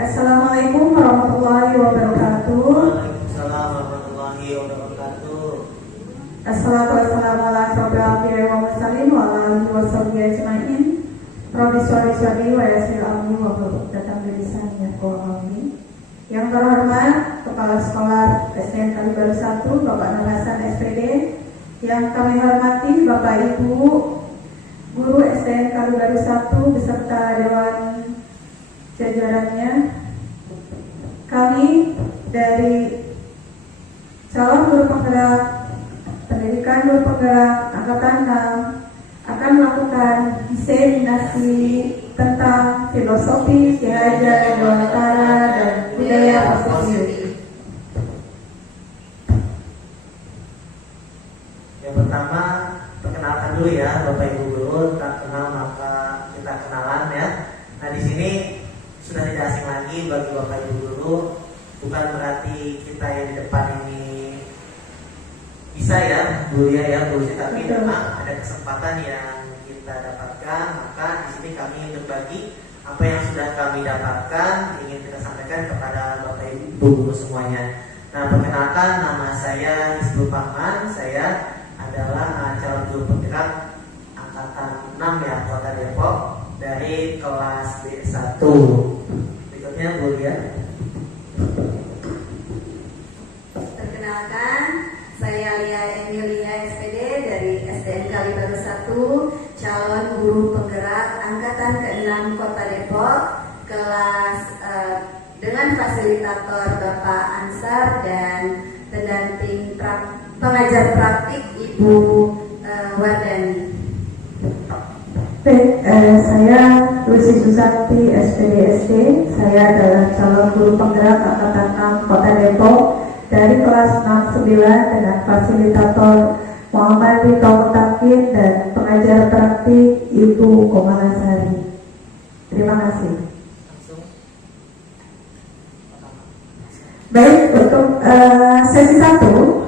Assalamualaikum warahmatullahi wabarakatuh. Waalaikumsalam warahmatullahi wabarakatuh. Assalatu wassalamu ala asyrofil anbiya'i wal mursalin wa ala alihi washabihi ajmain. Rabbi sholli sholli wa yassir amri wa hlul 'uqdatam min lisani yafqahu qawli. Yang terhormat Kepala Sekolah SDN Kalibaru 1 Bapak Nur Hasan SPD, yang kami hormati Bapak Ibu Guru SDN Kalibaru 1 beserta Dewan jajarannya, kami dari calon guru penggerak pendidikan guru penggerak angkatan 6 akan melakukan diseminasi tentang filosofi Ki Hajar Dewantara dan budaya positif. Yang pertama, perkenalkan dulu ya Bapak Ibu Guru. Tak kenal maka kita kenalan ya. Nah, di sini sudah tidak asing lagi bagi Bapak Ibu Guru. Bukan berarti kita yang di depan ini bisa ya mulia ya Bu, tapi memang ada kesempatan yang kita dapatkan. Maka di sini kami berbagi apa yang sudah kami dapatkan, ingin kita sampaikan kepada Bapak Ibu Guru semuanya. Nah, perkenalkan, nama saya Hizbul Fahman. Saya adalah calon guru penggerak angkatan 6 ya, Kota Depok, dari kelas B1. Berikutnya Bu ya. Perkenalkan, saya Lia Emilia SPD dari SDN Kalibaru 1, calon guru penggerak angkatan ke-6 Kota Depok, kelas dengan fasilitator Bapak Ansar dan pendamping pengajar praktik Ibu Wardani. Baik, saya Lucy Susanti SPD. Saya adalah calon guru penggerak angkatan 6 Kota Depok dari kelas 69 dengan fasilitator Muhammad Rito Mutakin dan pengajar praktik Ibu Komalasari. Terima kasih. Baik, untuk sesi 1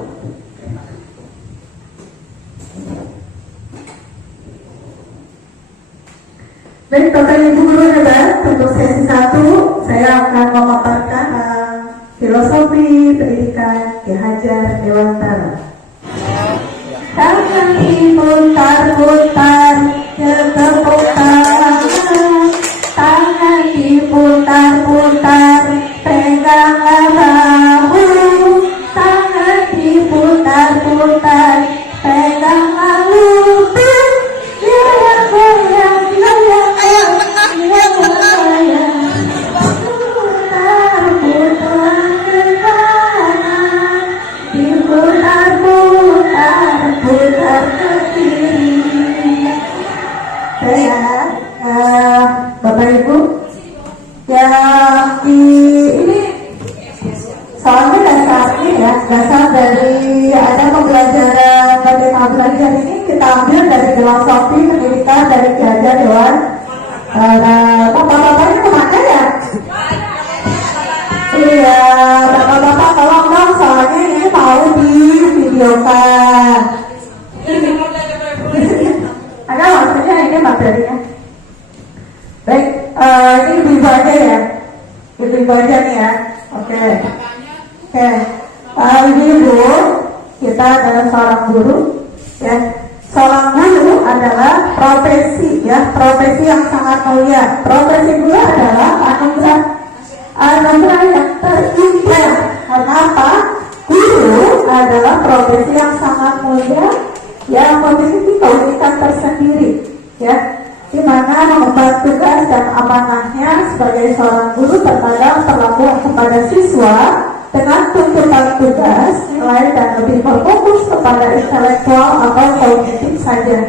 baik, Bapak Ibu Guru hebat, untuk sesi 1 saya akan memaparkan filosofi pendidikan Ki Hajar Dewantara. Tangan diputar-putar ke tepuk tangan, tangan diputar-putar, peganglah bahu, tangan diputar-putar, peganglah lutut, goyang-goyang, goyang-goyang, goyang-goyang, putar-putar ke kanan, diputar-putar, putar ke kiri. Bapak Ibu, yang ini soalnya dasarnya ya, dasar dari ada pembelajaran bagaimana belajar ini kita ambil dari filosofi pendidikan dari Ki Hajar Dewantara. Bapak-bapaknya kemana ya? Iya, bapak-bapak tolong dong, soalnya ini mau di videokan. Ada maksudnya ini materinya. Baik, ini ibu-ibu aja ya, ibu-ibu aja nih ya. Oke. Ibu-ibu, kita adalah seorang guru ya. Seorang guru adalah profesi ya, profesi yang sangat mulia. Profesi guru adalah anugerah yang terindah. Karena apa? Guru adalah profesi yang sangat mulia, yang memiliki keunikan tersendiri ya, di mana mengemban tugas dan amanahnya sebagai seorang guru terkadang perlakuan kepada siswa dengan tuntutan tugas, nilai dan lebih berfokus kepada intelektual atau kognitif saja.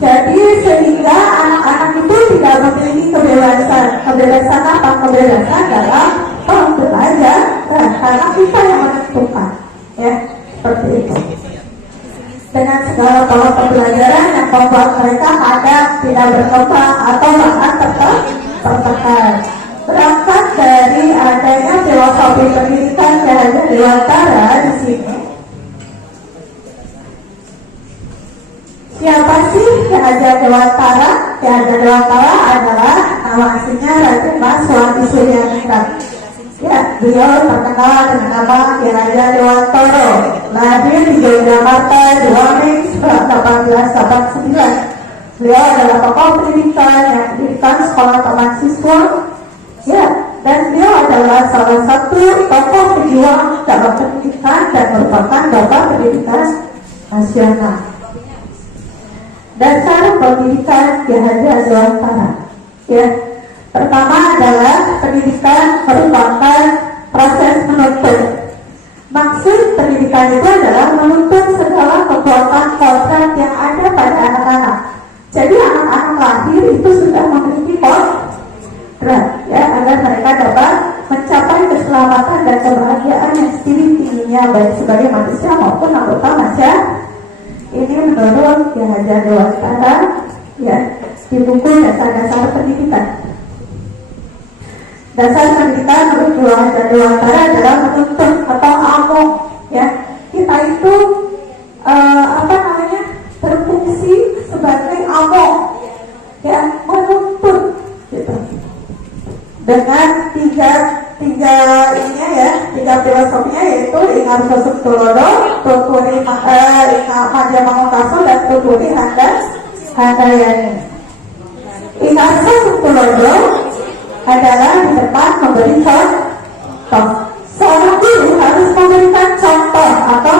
Jadi sehingga anak-anak itu tidak memiliki kebebasan. Kebebasan apa? Kebebasan dalam belajar, karena kita yang menentukan, ya seperti itu. Dengan segala pola pembelajaran yang membuat mereka kadang tidak berkembang atau bahkan tertekan. Berangkat dari adanya filosofi pendidikan Ki Hajar Dewantara di sini. Siapa sih Ki Hajar Dewantara? Ki Hajar Dewantara adalah nama aslinya Raden Mas Wandi Suryaningrat. Ya, beliau terkenal dengan nama Ki Raja Dewantoro. Lahir di Yogyakarta 2 Mei 1889. Beliau adalah tokoh pendidikan yang mendirikan sekolah taman siswa. Ya, dan beliau adalah salah satu tokoh pejuang dalam pendidikan dan merupakan bapak pendidikan nasional. Dasar pendidikan Ki Hajar Dewantara. Ya, pertama adalah pendidikan merupakan proses menuntut. Maksud pendidikan itu adalah menuntut segala kekuatan kodrat yang ada pada anak-anak. Jadi anak-anak lahir itu sudah memiliki kodrat, ya, agar mereka dapat mencapai keselamatan dan kebahagiaan yang setinggi-tingginya baik sebagai manusia maupun anggota masyarakat. Ini menurut Ki Hajar Dewantara, ya, di buku Dasar-Dasar Pendidikan. Dasar pendidikan menurut Ki Hajar Dewantara adalah menuntut atau among, ya. Kita itu berfungsi sebagai among, ya, menuntut, gitu. Dengan tiga filosofinya, yaitu ingar sosok tulodo, tuturi maja mangungaso, dan tuturi handayani. Ingar sosok tulodo adalah di depan memberi contoh. Seorang guru harus memberikan contoh atau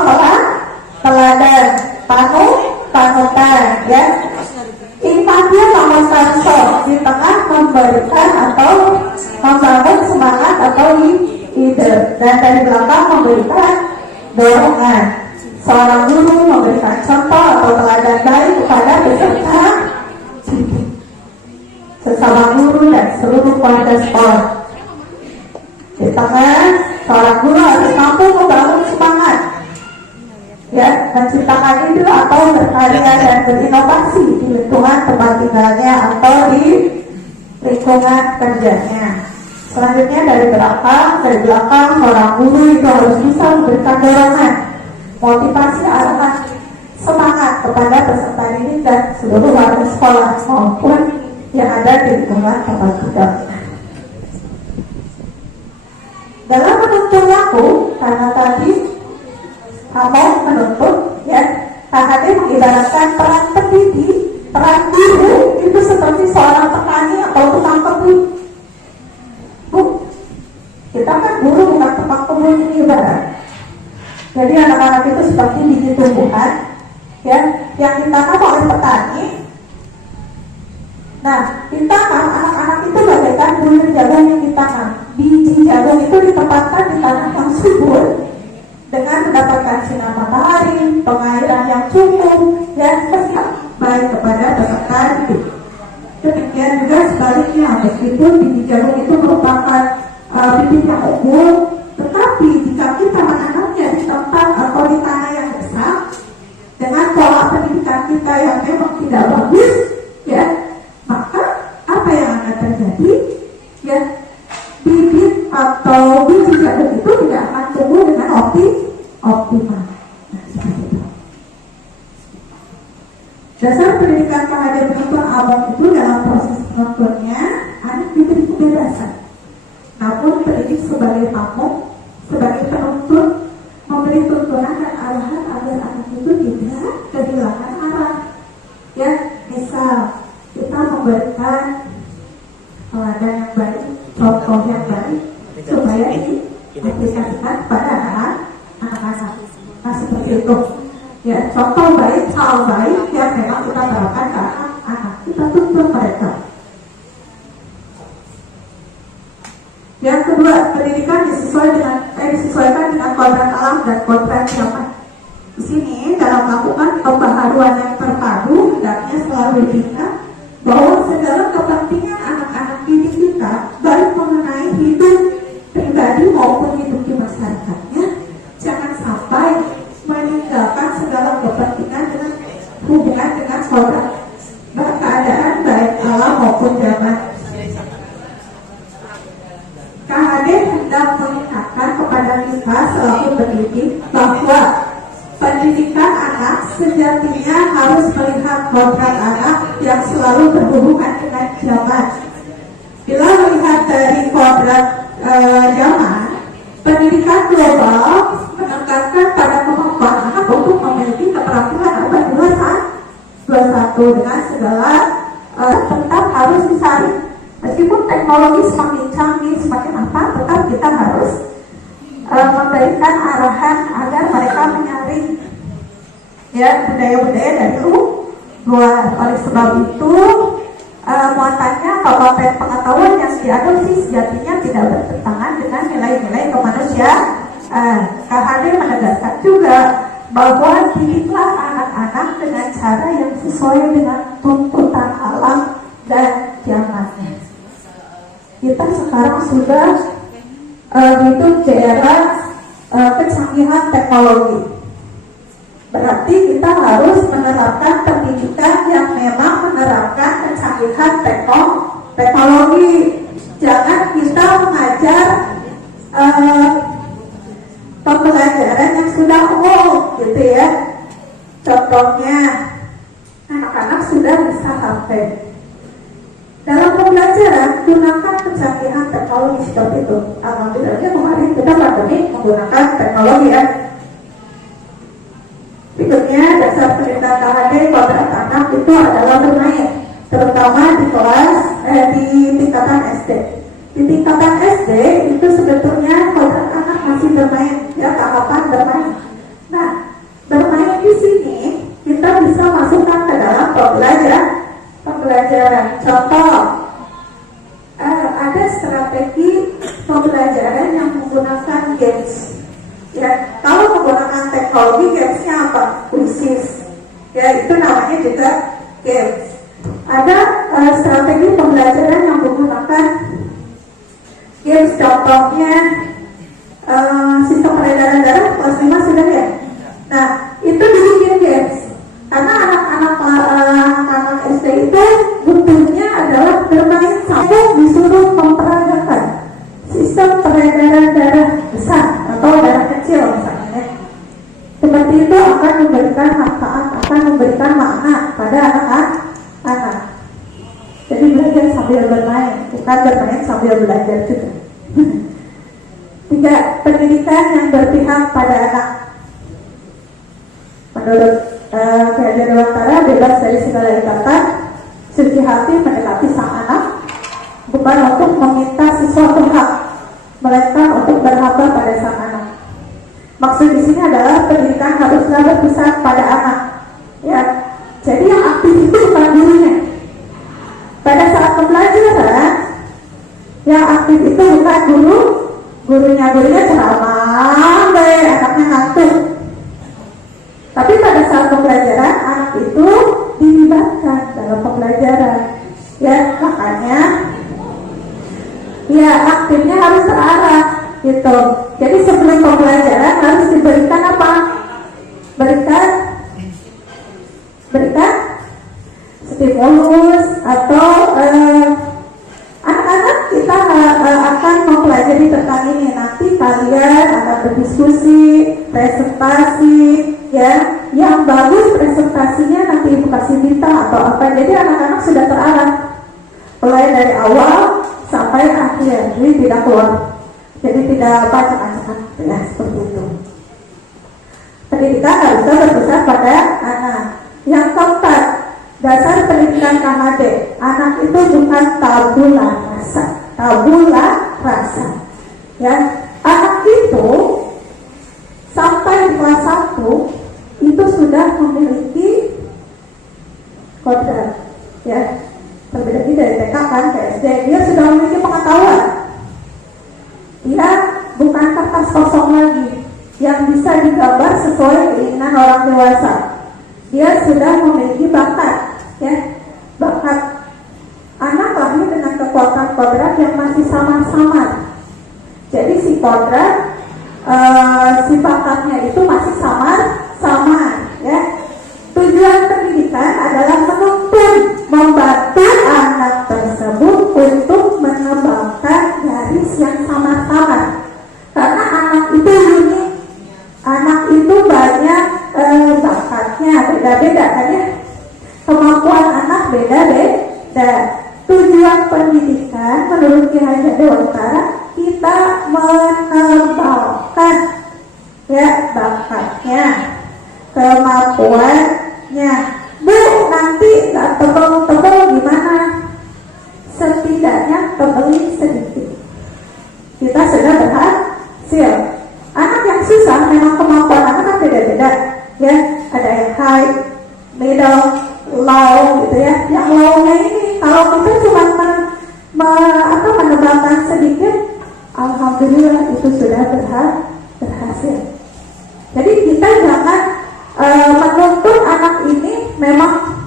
teladan, panutan, ya. Impatya pamosanso, di tengah memberikan atau membangun semangat atau ide, dan dari belakang memberikan dorongan. Seorang guru memberikan contoh atau teladan baik kepada peserta didik, sesama guru dan seluruh keluarga sekolah. Di tengah, seorang guru harus mampu membangun semangat, ya, menciptakan ide atau berkarya dan berinovasi di lingkungan tempat tinggalnya atau di lingkungan kerjanya. Selanjutnya dari belakang seorang guru itu harus bisa memberikan dorongan, motivasi, arahan, semangat kepada peserta didik dan seluruh warga sekolah maupun yang ada di lingkungan tempat tinggalnya. Dalam menuntut waktu, karena tadi among menuntut, ya, KHD mengibaratkan peran pendidik, peran guru itu seperti seorang petani atau tukang kebun. Kita kan guru bukan tukang kebun ini ibarat. Jadi anak-anak itu seperti biji tumbuhan, ya, yang ditanam oleh petani. Nah, ditanam, anak-anak itu bagaikan bulir jagung yang ditanam. Biji jagung itu ditempatkan di tanah yang subur dengan mendapatkan sinar matahari, pengairan yang cukup, dan sehat baik kepada peserta didik. Demikian juga sebaliknya, meskipun biji jagung itu merupakan bibit yang unggul, tetapi jika kita menanamnya di tempat atau di tanah yang besar dengan pola pendidikan kita yang memang tidak bagus, ya, maka apa yang akan terjadi? Ya, bibit atau biji jagung itu tidak akan tumbuh dengan optimal. Nah, seperti itu. Dasar pendidikan KHD penuntun among itu dalam proses penuntunnya anak diberi kebebasan. Namun pendidik sebagai pamong, sebagai penuntun, memberi tuntunan dan arahan agar anak itu tidak kehilangan arah. Ya, misal kita memberikan teladan yang baik, contoh yang baik, supaya diaplikasikan kepada anak-anak. Nah, seperti itu. Ya, contoh baik, hal baik yang memang kita terapkan ke anak-anak, kita tuntun mereka. Yang kedua, pendidikan disesuaikan dengan kodrat alam dan kodrat zaman. Di sini dalam melakukan pembaharuan yang terpadu, hendaknya selalu diingat bahwa segala kepentingan anak-anak didik kita, baik mengenai hidup pribadi maupun hidup di masyarakatnya, jangan sampai meninggalkan segala kepentingan dengan hubungan dengan kodrat keadaan baik alam maupun zaman. KHD hendak mengingatkan kepada kita selaku pendidik bahwa pendidikan anak sejatinya harus melihat kodrat anak yang selalu berhubungan dengan zaman. Bila melihat dari kodrat zaman, pendidikan global menekankan pada kemampuan anak untuk memiliki keterampilan abad 21 dengan segala tetap harus disaring. Meskipun teknologi semakin canggih, semakin apa, tetap kita harus memberikan arahan agar mereka menyaring ya budaya-budaya dari luar. Oleh sebab itu muatannya kabupaten pengetahuan yang diadopsi sejatinya tidak bertentangan dengan nilai-nilai kemanusiaan. KHD menegaskan juga bahwa didiklah anak-anak dengan cara yang sesuai dengan tuntutan alam dan zamannya. Kita sekarang sudah hidup di era kecanggihan teknologi. Berarti kita harus menerapkan pendidikan yang memang menerapkan kecanggihan teknologi. Jangan kita mengajar pembelajaran yang sudah umum, gitu ya. Contohnya, anak-anak sudah bisa HP. Dalam pembelajaran, gunakan kecanggihan teknologi seperti itu. Alhamdulillahnya kemarin kita pandemi menggunakan teknologi ya. Berikutnya, dasar pendidikan KHD kodrat anak itu adalah bermain, terutama di kelas di tingkatan SD. Di tingkatan SD itu sebetulnya kodrat anak masih bermain, ya tahapan bermain. Nah, bermain di sini kita bisa masukkan ke dalam pembelajaran. Contoh, ada strategi pembelajaran yang menggunakan games. Ya, kalau menggunakan teknologi, gamesnya apa? Kuisis. Ya, itu namanya juga games. Ada strategi pembelajaran yang menggunakan games. Contohnya sistem peredaran darah kelas 5 sudah ya. Nah, itu dibikin games. Karena anak-anak SD itu butuhnya adalah bermain sampai disuruh memperagakan sistem peredaran darah besar atau darah kecil misalnya. Seperti itu akan memberikan manfaat, akan memberikan makna pada anak-anak. Jadi belajar sambil bermain, bukan bermain sambil belajar juga. 3. Pendidikan yang berpihak pada anak. Menurut Kerajaan Dewantara, bebas dari segala ikatan, suci hati mendekati sang anak, bukan untuk meminta sesuatu hak, melainkan untuk berhamba pada sang anak. Maksud di sini adalah pendidikan haruslah berpusat pada anak. Ya, jadi yang aktif itu bukan gurunya. Pada saat pembelajaran, yang aktif itu bukan gurunya ceramah, anaknya ngantuk. Tapi pada saat pembelajaran, anak itu dilibatkan dalam pembelajaran. Ya, makanya ya aktifnya harus terarah gitu. Jadi sebelum pembelajaran harus diberikan apa? Berikan stimulus atau anak-anak kita akan mempelajari tentang ini. Nanti kalian akan berdiskusi, presentasi, ya. Yang bagus presentasinya nanti ibu kasih bintang atau apa. Jadi anak-anak sudah terarah mulai dari awal sampai akhir. Jadi tidak keluar. Jadi tidak acak-acakan, ya seperti itu. Pendidikan harusnya berpusat pada anak. Yang keempat, dasar pendidikan KHD. Anak itu bukan tabula rasa. Ya, anak itu sampai di kelas 1 itu sudah memiliki kodrat. Ya, berbeda dari TK kan ke SD, dia sudah memiliki pengetahuan. Dia bukan kertas kosong lagi yang bisa digambar sesuai keinginan orang dewasa. Dia sudah memiliki bakat, ya, bakat. Anak lahir dengan kekuatan kodrat yang masih samar-samar. Jadi si kodrat, si bakatnya itu masih samar, ya. Tujuan pendidikan adalah menuntun, membantu anak tersebut untuk mengembangkan garis yang samar-samar. Karena anak itu unik, anak itu banyak bakatnya beda-beda kan ya. Kemampuan anak beda-beda. Tujuan tujuan pendidikan menurut Ki Hajar Dewantara kita menebalkan ya bakatnya, kemampuannya. Bu, nanti nggak tebel-tebel gimana? Setidaknya tebelin sedikit. Kita sudah berhasil. Anak yang susah memang kemampuan anak beda-beda ya. Ada yang high, middle, low gitu ya. Yang low-nya ini kalau kita cuma menebalkan sedikit, alhamdulillah itu sudah berhasil. Jadi kita jangan menuntut anak ini memang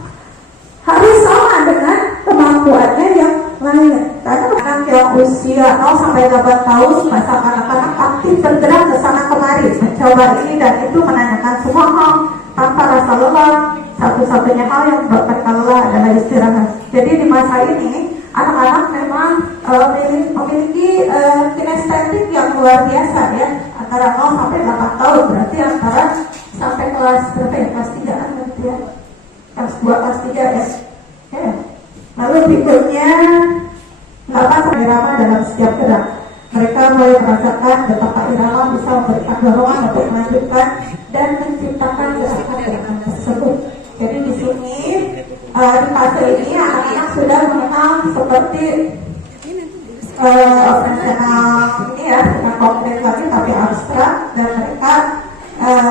harus sama dengan kemampuannya yang lain. Karena anak yang usia 0 sampai 8 tahun masa anak-anak aktif bergerak ke sana kemari, mencoba ini dan itu, menanyakan semua hal tanpa rasa lelah. Satu-satunya hal yang menyebabkan lelah adalah istirahat. Jadi di masa ini anak-anak memang memiliki kinestetik yang luar biasa ya, antara 0 sampai 8 tahun, berarti antara sampai kelas berapa ya? Kelas 3 kan berarti ya, kelas 2, kelas 3 ya. Ya. Lalu berikutnya 8 sampai irama dalam setiap gerak. Mereka mulai merasakan betapa irama bisa memberikan dorongan untuk melanjutkan dan menciptakan gerakan-gerakan tersebut. Jadi di sini di fase ini anak-anak sudah mengenal seperti operasional ini ya, bukan konkret lagi tapi abstrak, dan mereka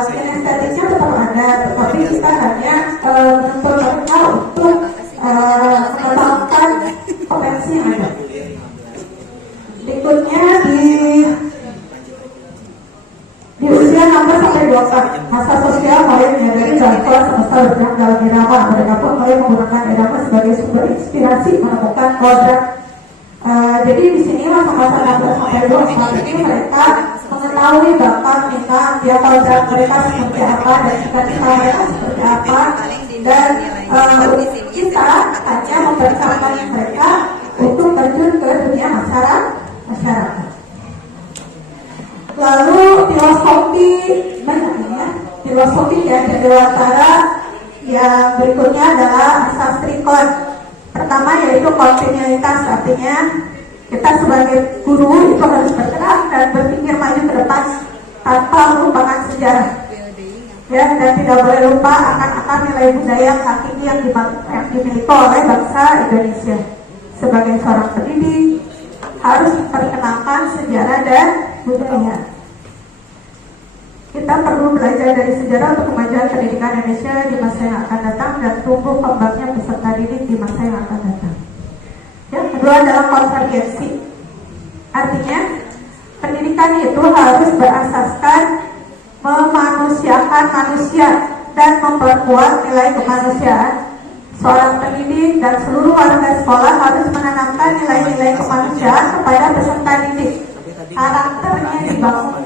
kinestetiknya tetap ada, tetapi kita hanya menuntut mereka untuk mengembangkan potensi yang ada. Berikutnya di usia 16 sampai 24, masa sosial mulai menyadari bahwa semesta bergerak dalam irama. Mereka pun mulai menggunakan irama sebagai sumber inspirasi menemukan kodrat. Jadi di sini masa-masa 16 sampai 24 ini mereka mengetahui bakat, minat, dia kodrat mereka seperti apa dan cita-cita mereka seperti apa, dan kita hanya mempersiapkan mereka untuk terjun ke dunia masyarakat. Lalu filosofi ya Dewantara yang berikutnya adalah asas trikon. Pertama yaitu kontinuitas, artinya kita sebagai guru itu harus bergerak dan berpikir maju ke depan tanpa melupakan sejarah. Ya, dan tidak boleh lupa akan nilai budaya hakiki yang dimiliki oleh bangsa Indonesia. Sebagai seorang pendidik harus memperkenalkan sejarah dan budaya. Kita perlu belajar dari sejarah untuk kemajuan pendidikan Indonesia di masa yang akan datang dan tumbuh kembangnya peserta didik di masa yang akan datang. Yang kedua adalah konvergensi. Artinya pendidikan itu harus berasaskan memanusiakan manusia dan memperkuat nilai kemanusiaan. Seorang pendidik dan seluruh warga sekolah harus menanamkan nilai-nilai kemanusiaan kepada peserta didik. Karakternya dibangun,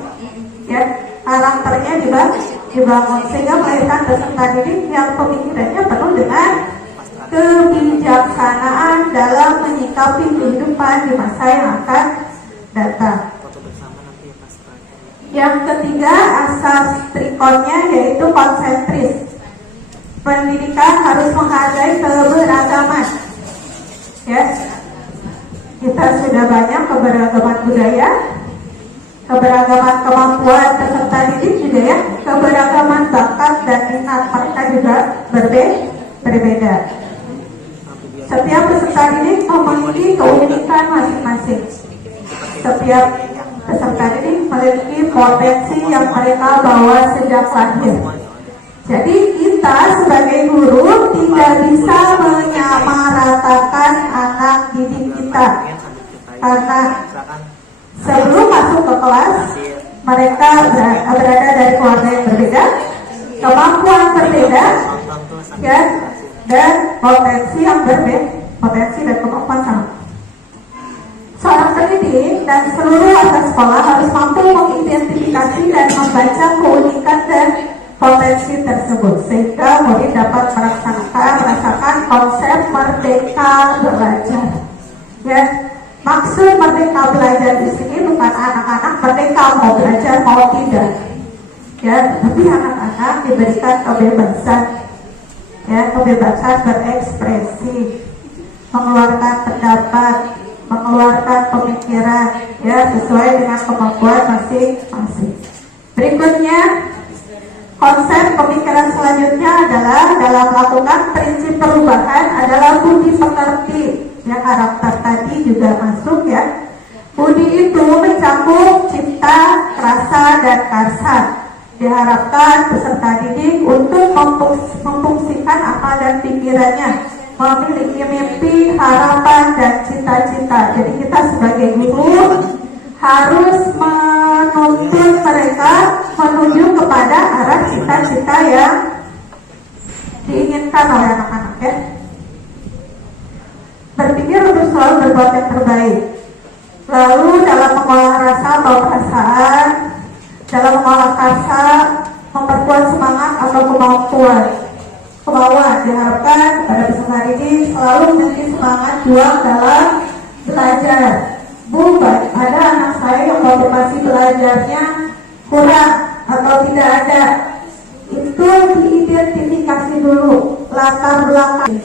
ya, karakternya dibangun sehingga melahirkan peserta didik yang pemikirannya penuh dengan kebijaksanaan dalam menyikapi kehidupan di masa yang akan datang. Yang ketiga, asas trikonnya yaitu konsentris. Pendidikan harus menghargai keberagaman. Ya, kita sudah banyak keberagaman budaya, keberagaman kemampuan peserta didik juga ya, keberagaman bakat dan minat mereka juga berbeda. Setiap peserta didik memiliki keunikan masing-masing. Setiap peserta didik memiliki potensi yang mereka bawa sejak lahir. Jadi kita sebagai guru tidak bisa menyamaratakan anak didik kita, karena sebelum masuk ke kelas mereka berada dari keluarga yang berbeda, kemampuan berbeda, ya, dan potensi yang berbeda, potensi dan kemampuan sama. Seorang pendidik dan seluruh warga sekolah harus mampu mengidentifikasi dan membaca keunikan dan potensi tersebut sehingga murid dapat merasakan konsep merdeka belajar. Ya, maksud merdeka belajar di sini bukan anak-anak merdeka mau belajar mau tidak, ya, tapi anak-anak diberikan kebebasan, ya, kebebasan berekspresi. mengeluarkan pendapat, mengeluarkan pemikiran ya sesuai dengan kemampuan masing-masing. Berikutnya, konsep pemikiran selanjutnya adalah dalam melakukan prinsip perubahan adalah budi pekerti. Ya, karakter tadi juga masuk ya. Budi itu mencakup cipta, rasa, dan karsa. Diharapkan peserta didik untuk memfungsikan akal dan pikirannya, memiliki mimpi, harapan, dan cita-cita. Jadi kita sebagai guru harus menuntun mereka menuju kepada arah cita-cita yang diinginkan oleh anak-anak ya. Berpikir untuk selalu berbuat yang terbaik. Lalu dalam mengolah rasa atau perasaan, dalam mengolah karsa, memperkuat semangat atau kemauan. Diharapkan pada peserta ini selalu memiliki semangat juang dalam belajar. Bu, ada anak saya yang motivasi belajarnya kurang atau tidak ada. Itu diidentifikasi dulu latar belakang.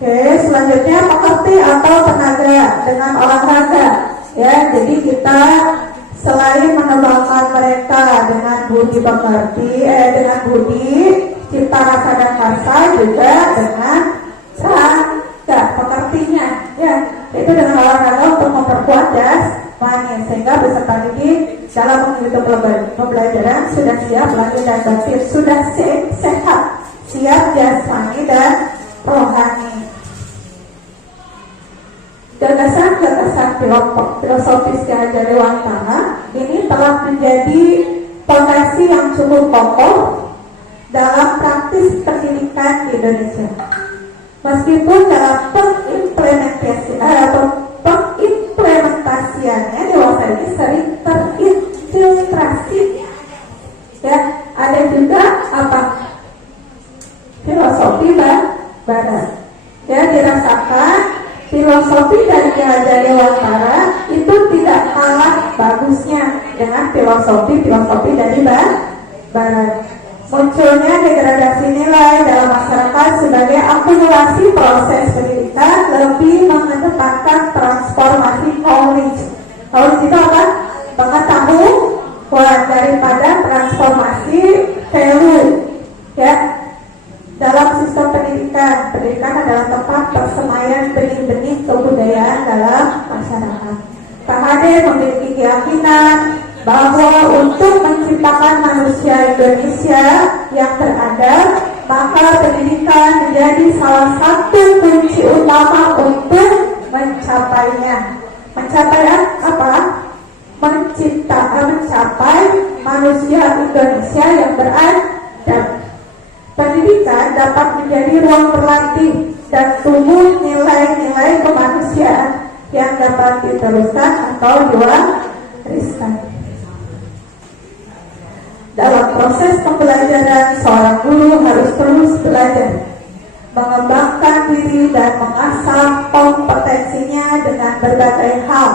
Oke, selanjutnya pekerti atau tenaga dengan olahraga. Ya, jadi kita selain mengembangkan mereka dengan budi pekerti, dengan budi cipta rasa dan karsa, juga dengan raga pekertinya. Ya, itu dengan olahraga untuk memperkuat jasmani sehingga peserta didik dalam mengikuti pembelajaran sudah siap lahir dan batin, sudah sehat, siap jasmani dan rohani. Gagasan-gagasan filosofis Ki Hajar Dewantara ini telah menjadi fondasi yang cukup kokoh dalam praktis pendidikan di Indonesia. Meskipun dalam pengimplementasiannya dewasa ini sering terinfiltrasi, ya, ada juga filosofi barat, ya, dirasakan filosofi dari Ki Hajar Dewantara itu tidak kalah bagusnya dengan filosofi dari barat. Munculnya degradasi nilai dalam masyarakat sebagai akumulasi proses pendidikan lebih mengedepankan transformasi knowledge. Knowledge itu apa? Pengetahuan daripada transformasi value. Ya, dalam sistem pendidikan adalah tempat persemaian benih-benih kebudayaan dalam masyarakat. KHD memiliki keyakinan bahwa untuk menciptakan manusia Indonesia yang beradab, maka pendidikan menjadi salah satu kunci utama untuk mencapainya. Mencapai apa? Mencapai manusia Indonesia yang beradab. Pendidikan dapat menjadi ruang berlatih dan tumbuh nilai-nilai kemanusiaan yang dapat diteruskan atau diwariskan. Dalam proses pembelajaran, seorang guru harus terus belajar, mengembangkan diri dan mengasah kompetensinya dengan berbagai hal,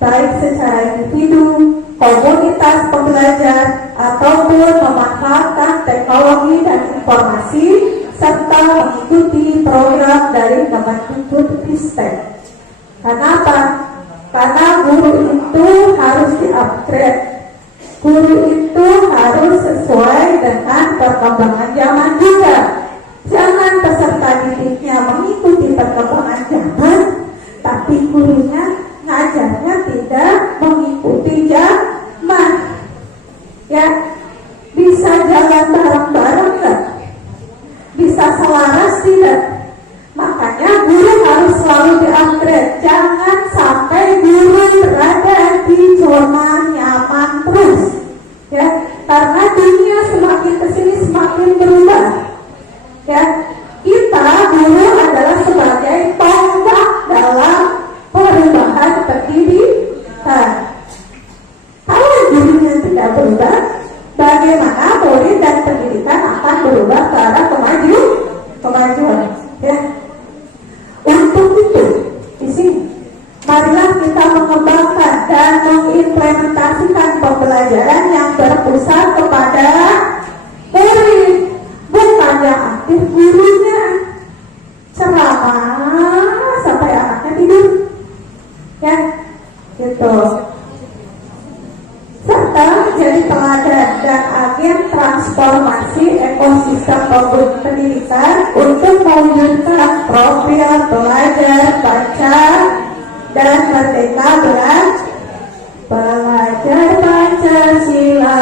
baik secara individu, komunitas pembelajar, ataupun memanfaatkan teknologi dan informasi, serta mengikuti program dari Kemendikbudristek. Kenapa? Karena guru itu harus di-upgrade. Guru itu harus sesuai dengan perkembangan zaman juga. Jangan peserta didiknya mengikuti perkembangan zaman, tapi gurunya ngajarnya tidak mengikuti zaman. Ya, bisa jalan bareng-bareng nggak? Bisa selaras tidak? Makanya guru harus selalu di-upgrade. Jangan sampai guru berada di zona nyaman terus. Ya, karena dunia semakin kesini semakin berubah. Ya, kita guru adalah sebagai tonggak dalam perubahan pendidikan. Kalau gurunya tidak berubah, bagaimana murid dan pendidikan akan berubah ke arah kemajuan? Ya. Untuk itu, di sini, marilah kita mengembangkan dan mengimplementasikan pembelajaran yang berpusat kepada murid, bukan yang aktif gitu. Serta menjadi teladan dan agen transformasi ekosistem pendidikan untuk mewujudkan profil belajar baca dan merdeka belajar Pancasila,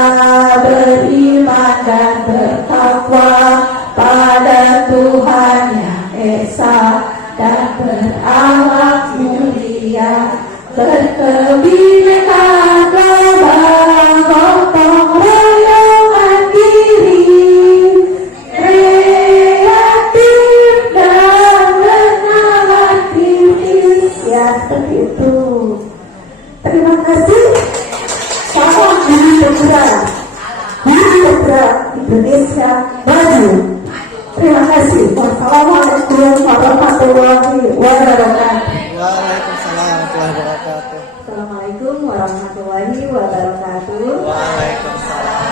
beriman dan bertakwa pada Tuhan Yang Esa dan berakhlak mulia, berkebinekaan gotong royongan diri, kreatif dan lengan aktivis. Ya, seperti itu. Terima kasih. Salam Budi Pemuda, Budi Pemuda Indonesia Maju. Terima kasih. Wassalamualaikum warahmatullahi wabarakatuh. Waalaikumsalam warahmatullahi wabarakatuh. Assalamualaikum warahmatullahi wabarakatuh. Waalaikumsalam.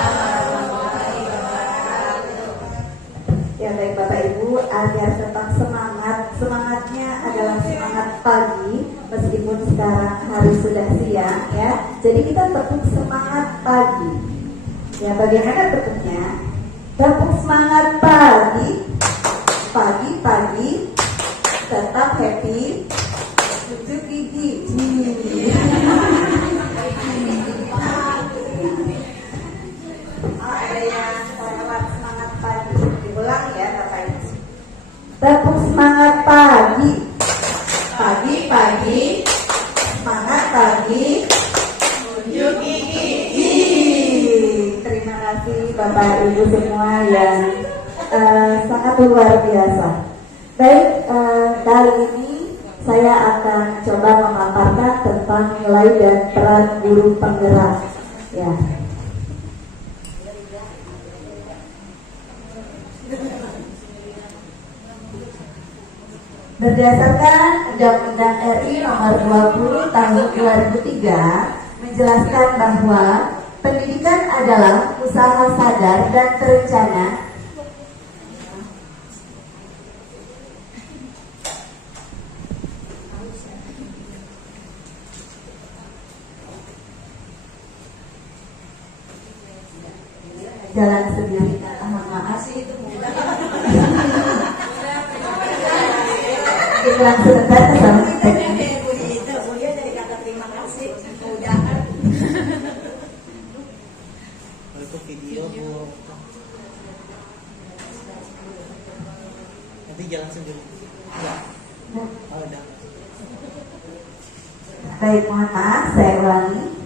Ya baik Bapak Ibu, agar tetap semangatnya adalah semangat pagi meskipun sekarang hari sudah siang ya. Jadi kita tepuk semangat pagi. Ya bagaimana tepuknya? Tepuk semangat pagi, pagi tetap happy, tujuh gigi. Ada yang lewat semangat pagi, diulang ya Bapak Ibu. Tepuk semangat pagi, semangat pagi, tujuh gigi. Terima kasih Bapak Ibu semua yang sangat luar biasa. Baik, kali ini saya akan coba memaparkan tentang nilai dan peran guru penggerak. Ya. Berdasarkan Undang-Undang RI Nomor 20 Tahun 2003 menjelaskan bahwa pendidikan adalah usaha sadar dan terencana jalan sendiri. Maaf sih itu mudah. Iklan sebentar sama Mulia dari kata terima kasih mudah kan. Itu video Bu. Nanti jalan sendiri. Ya. Oh, udah. Baik, mohon maaf, saya ulangi.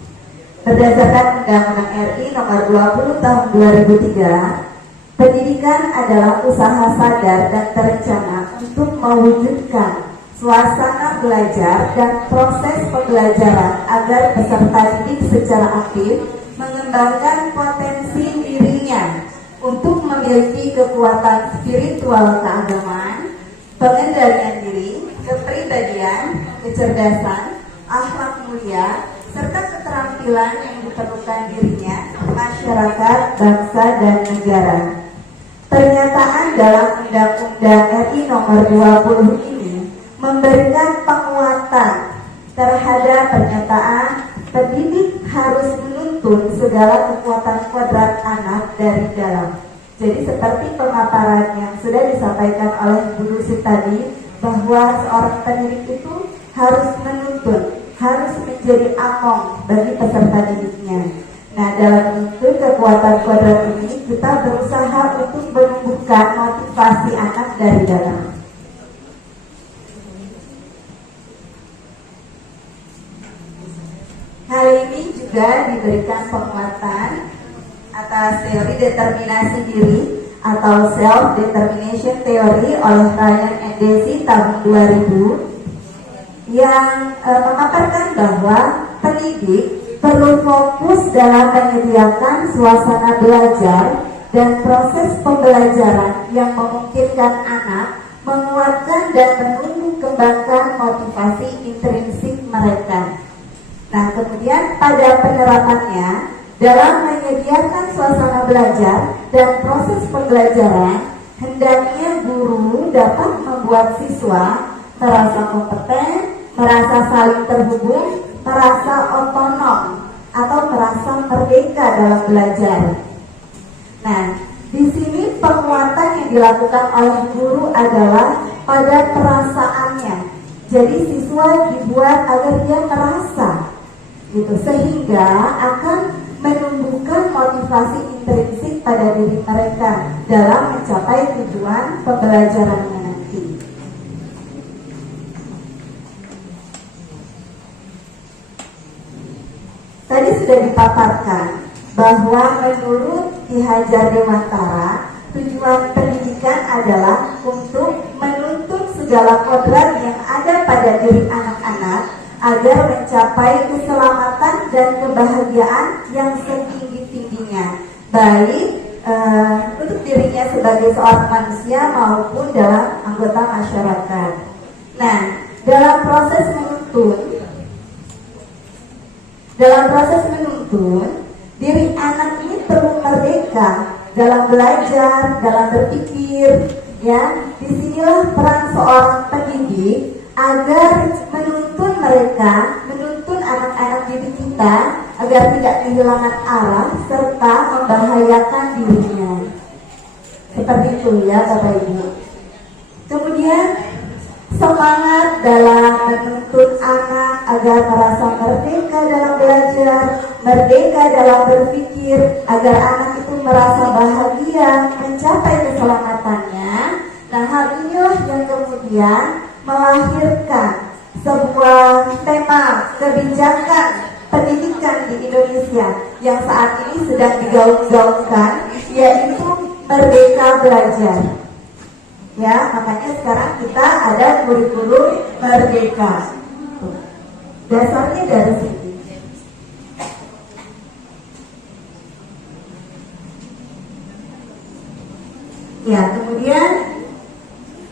Berdasarkan Undang-Undang RI Nomor 20 Tahun 2003, pendidikan adalah usaha sadar dan terencana untuk mewujudkan suasana belajar dan proses pembelajaran agar peserta didik secara aktif mengembangkan potensi dirinya untuk memiliki kekuatan spiritual keagamaan, pengendalian diri, kepribadian, kecerdasan, akhlak mulia, serta keterampilan yang diperlukan dirinya, masyarakat, bangsa, dan negara. Pernyataan dalam Undang-Undang RI Nomor 20 ini memberikan penguatan terhadap pernyataan pendidik harus menuntun segala kekuatan kodrat anak dari dalam. Jadi seperti pemaparan yang sudah disampaikan oleh Bu Lucy tadi, bahwa seorang pendidik itu harus menuntun, harus menjadi among bagi peserta didiknya. Nah, dalam itu kekuatan kodrat ini kita berusaha untuk menumbuhkan motivasi anak dari dalam. Hal ini juga diberikan penguatan atas teori determinasi diri atau self determination theory oleh Ryan and Deci tahun 2000 yang memaparkan bahwa pendidik perlu fokus dalam menyediakan suasana belajar dan proses pembelajaran yang memungkinkan anak menguatkan dan menumbuh kembangkan motivasi intrinsik mereka. Nah, kemudian pada penerapannya dalam menyediakan suasana belajar dan proses pembelajaran, hendaknya guru dapat membuat siswa merasa kompeten, merasa saling terhubung, merasa otonom atau merasa merdeka dalam belajar. Nah, di sini penguatan yang dilakukan oleh guru adalah pada perasaannya. Jadi siswa dibuat agar dia merasa, gitu, sehingga akan menumbuhkan motivasi intrinsik pada diri mereka dalam mencapai tujuan pembelajarannya nanti. Tadi sudah dipaparkan bahwa menurut Ki Hajar Dewantara, tujuan pendidikan adalah untuk menuntut segala kodrat yang ada pada diri anak-anak agar mencapai keselamatan dan kebahagiaan yang setinggi-tingginya, baik untuk dirinya sebagai seorang manusia maupun dalam anggota masyarakat. Nah, dalam proses menuntun, diri anak ini perlu merdeka dalam belajar, dalam berpikir, ya. Disinilah peran seorang pendidik agar menuntun mereka, menuntun anak-anak didik kita agar tidak kehilangan arah serta membahayakan dirinya. Seperti itu ya Bapak Ibu. Kemudian semangat dalam menuntun anak agar merasa merdeka dalam belajar, merdeka dalam berpikir, agar anak itu merasa bahagia, mencapai keselamatannya. Nah, hal inilah yang kemudian melahirkan sebuah tema kebijakan pendidikan di Indonesia yang saat ini sedang digaung-gaungkan, yaitu Merdeka Belajar. Ya, makanya sekarang kita ada kurikulum Merdeka. Dasarnya dari sini. Ya, kemudian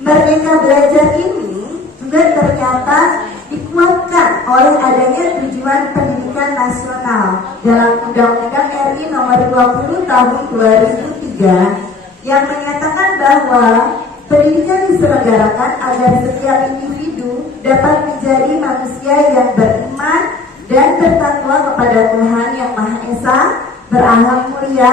Merdeka Belajar ini juga ternyata dikuatkan oleh adanya tujuan pendidikan nasional dalam Undang-Undang RI Nomor 20 Tahun 2003 yang menyatakan bahwa pendidikan diselenggarakan agar setiap individu dapat menjadi manusia yang beriman dan bertakwa kepada Tuhan Yang Maha Esa, berakhlak mulia,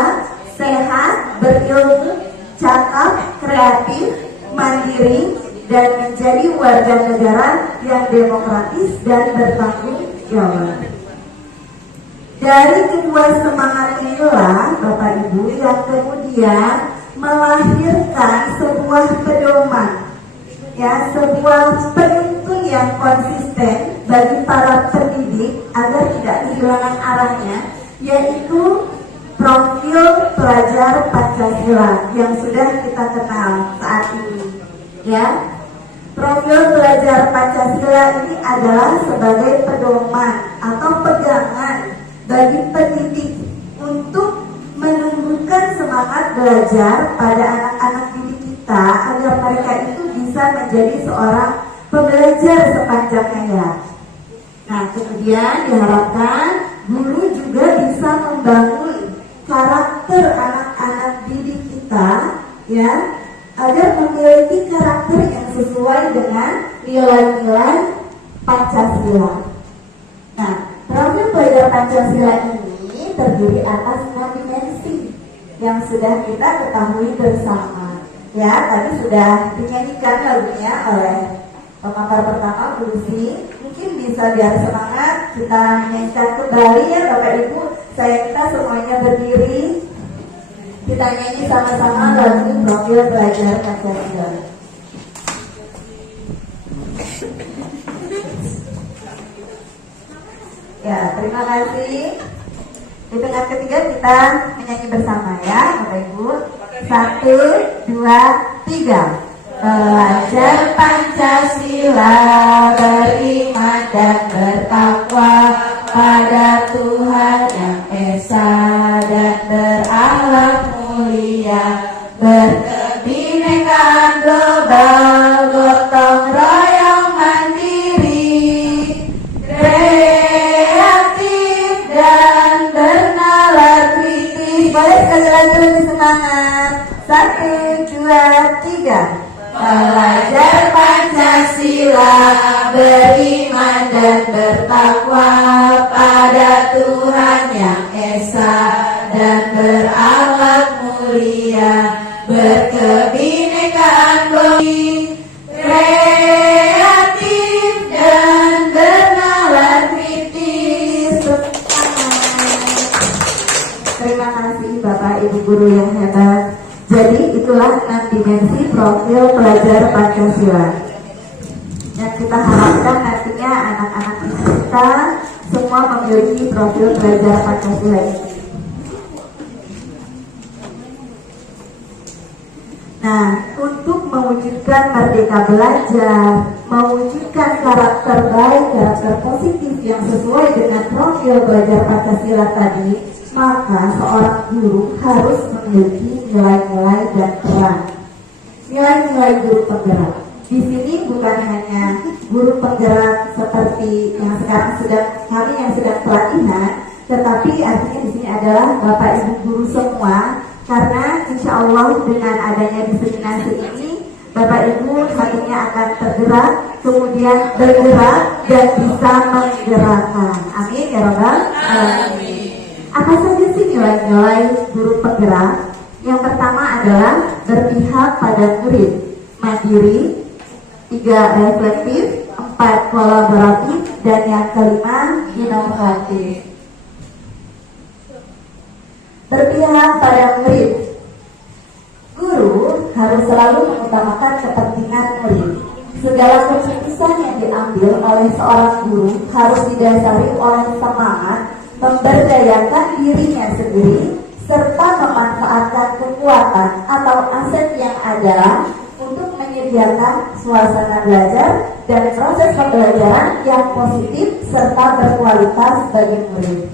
sehat, berilmu, cakap, kreatif, mandiri, dan menjadi warga negara yang demokratis dan bertanggung jawab. Dari kedua semangat inilah Bapak Ibu yang kemudian melahirkan sebuah pedoman, ya, sebuah penuntun yang konsisten bagi para pendidik agar tidak kehilangan arahnya, yaitu profil pelajar Pancasila yang sudah kita kenal saat ini, ya. Profil pelajar Pancasila ini adalah sebagai pedoman atau pegangan bagi pendidik untuk menumbuhkan semangat belajar pada anak-anak didik kita agar mereka itu bisa menjadi seorang pembelajar sepanjang hayat. Nah, kemudian diharapkan guru juga bisa membangun karakter anak-anak didik kita, ya, agar memiliki karakter yang sesuai dengan nilai-nilai Pancasila. Nah, profil pelajar Pancasila ini terdiri atas 6 dimensi yang sudah kita ketahui bersama. Ya, tadi sudah dinyanyikan lagunya oleh pemapar pertama Bu Lucy. Mungkin bisa biar semangat kita nyanyikan kembali ya Bapak Ibu. Saya minta semuanya berdiri. Kita nyanyi sama-sama lagu profil pelajar Pancasila. Ya, terima kasih. Di tengah ketiga kita menyanyi bersama ya Bapak Ibu. 1, 2, 3. Pelajar Pancasila beriman dan bertakwa pada Tuhan Yang Esa dan berakhlak mulia, berkebinekaan global, gotong royong mandiri, kreatif dan bernalar kritis. Boleh sekali lagi lebih semangat. 1, 2, 3. Pelajar Pancasila beriman dan dan bertakwa pada Tuhan yang Esa, dan berakhlak mulia, berkebinekaan budi, kreatif dan bernalar kritis. Terima kasih Bapak Ibu guru yang hebat. Jadi itulah 6 dimensi profil pelajar Pancasila. Dan kita harapkan nantinya anak-anak kita semua memiliki profil pelajar Pancasila ini. Nah, untuk mewujudkan merdeka belajar, mewujudkan karakter baik, karakter positif yang sesuai dengan profil pelajar Pancasila tadi, maka seorang guru harus memiliki nilai-nilai dan peran. Nilai-nilai guru penggerak. Di sini bukan hanya guru penggerak seperti yang sekarang yang sedang pelatihan, tetapi artinya di sini adalah Bapak Ibu guru semua, karena insya Allah dengan adanya diseminasi ini, Bapak Ibu hatinya akan tergerak, kemudian bergerak dan bisa menggerakkan. Amin ya Rabbal alamin. Apa saja sih nilai-nilai guru penggerak? Yang pertama adalah berpihak pada murid, mandiri, 3 reflektif, 4 kolaboratif, dan yang kelima inovatif. Berpihak pada murid. Guru harus selalu mengutamakan kepentingan murid. Segala keputusan yang diambil oleh seorang guru harus didasari oleh semangat memberdayakan dirinya sendiri serta memanfaatkan kekuatan atau aset yang ada untuk menyediakan suasana belajar dan proses pembelajaran yang positif serta berkualitas bagi murid.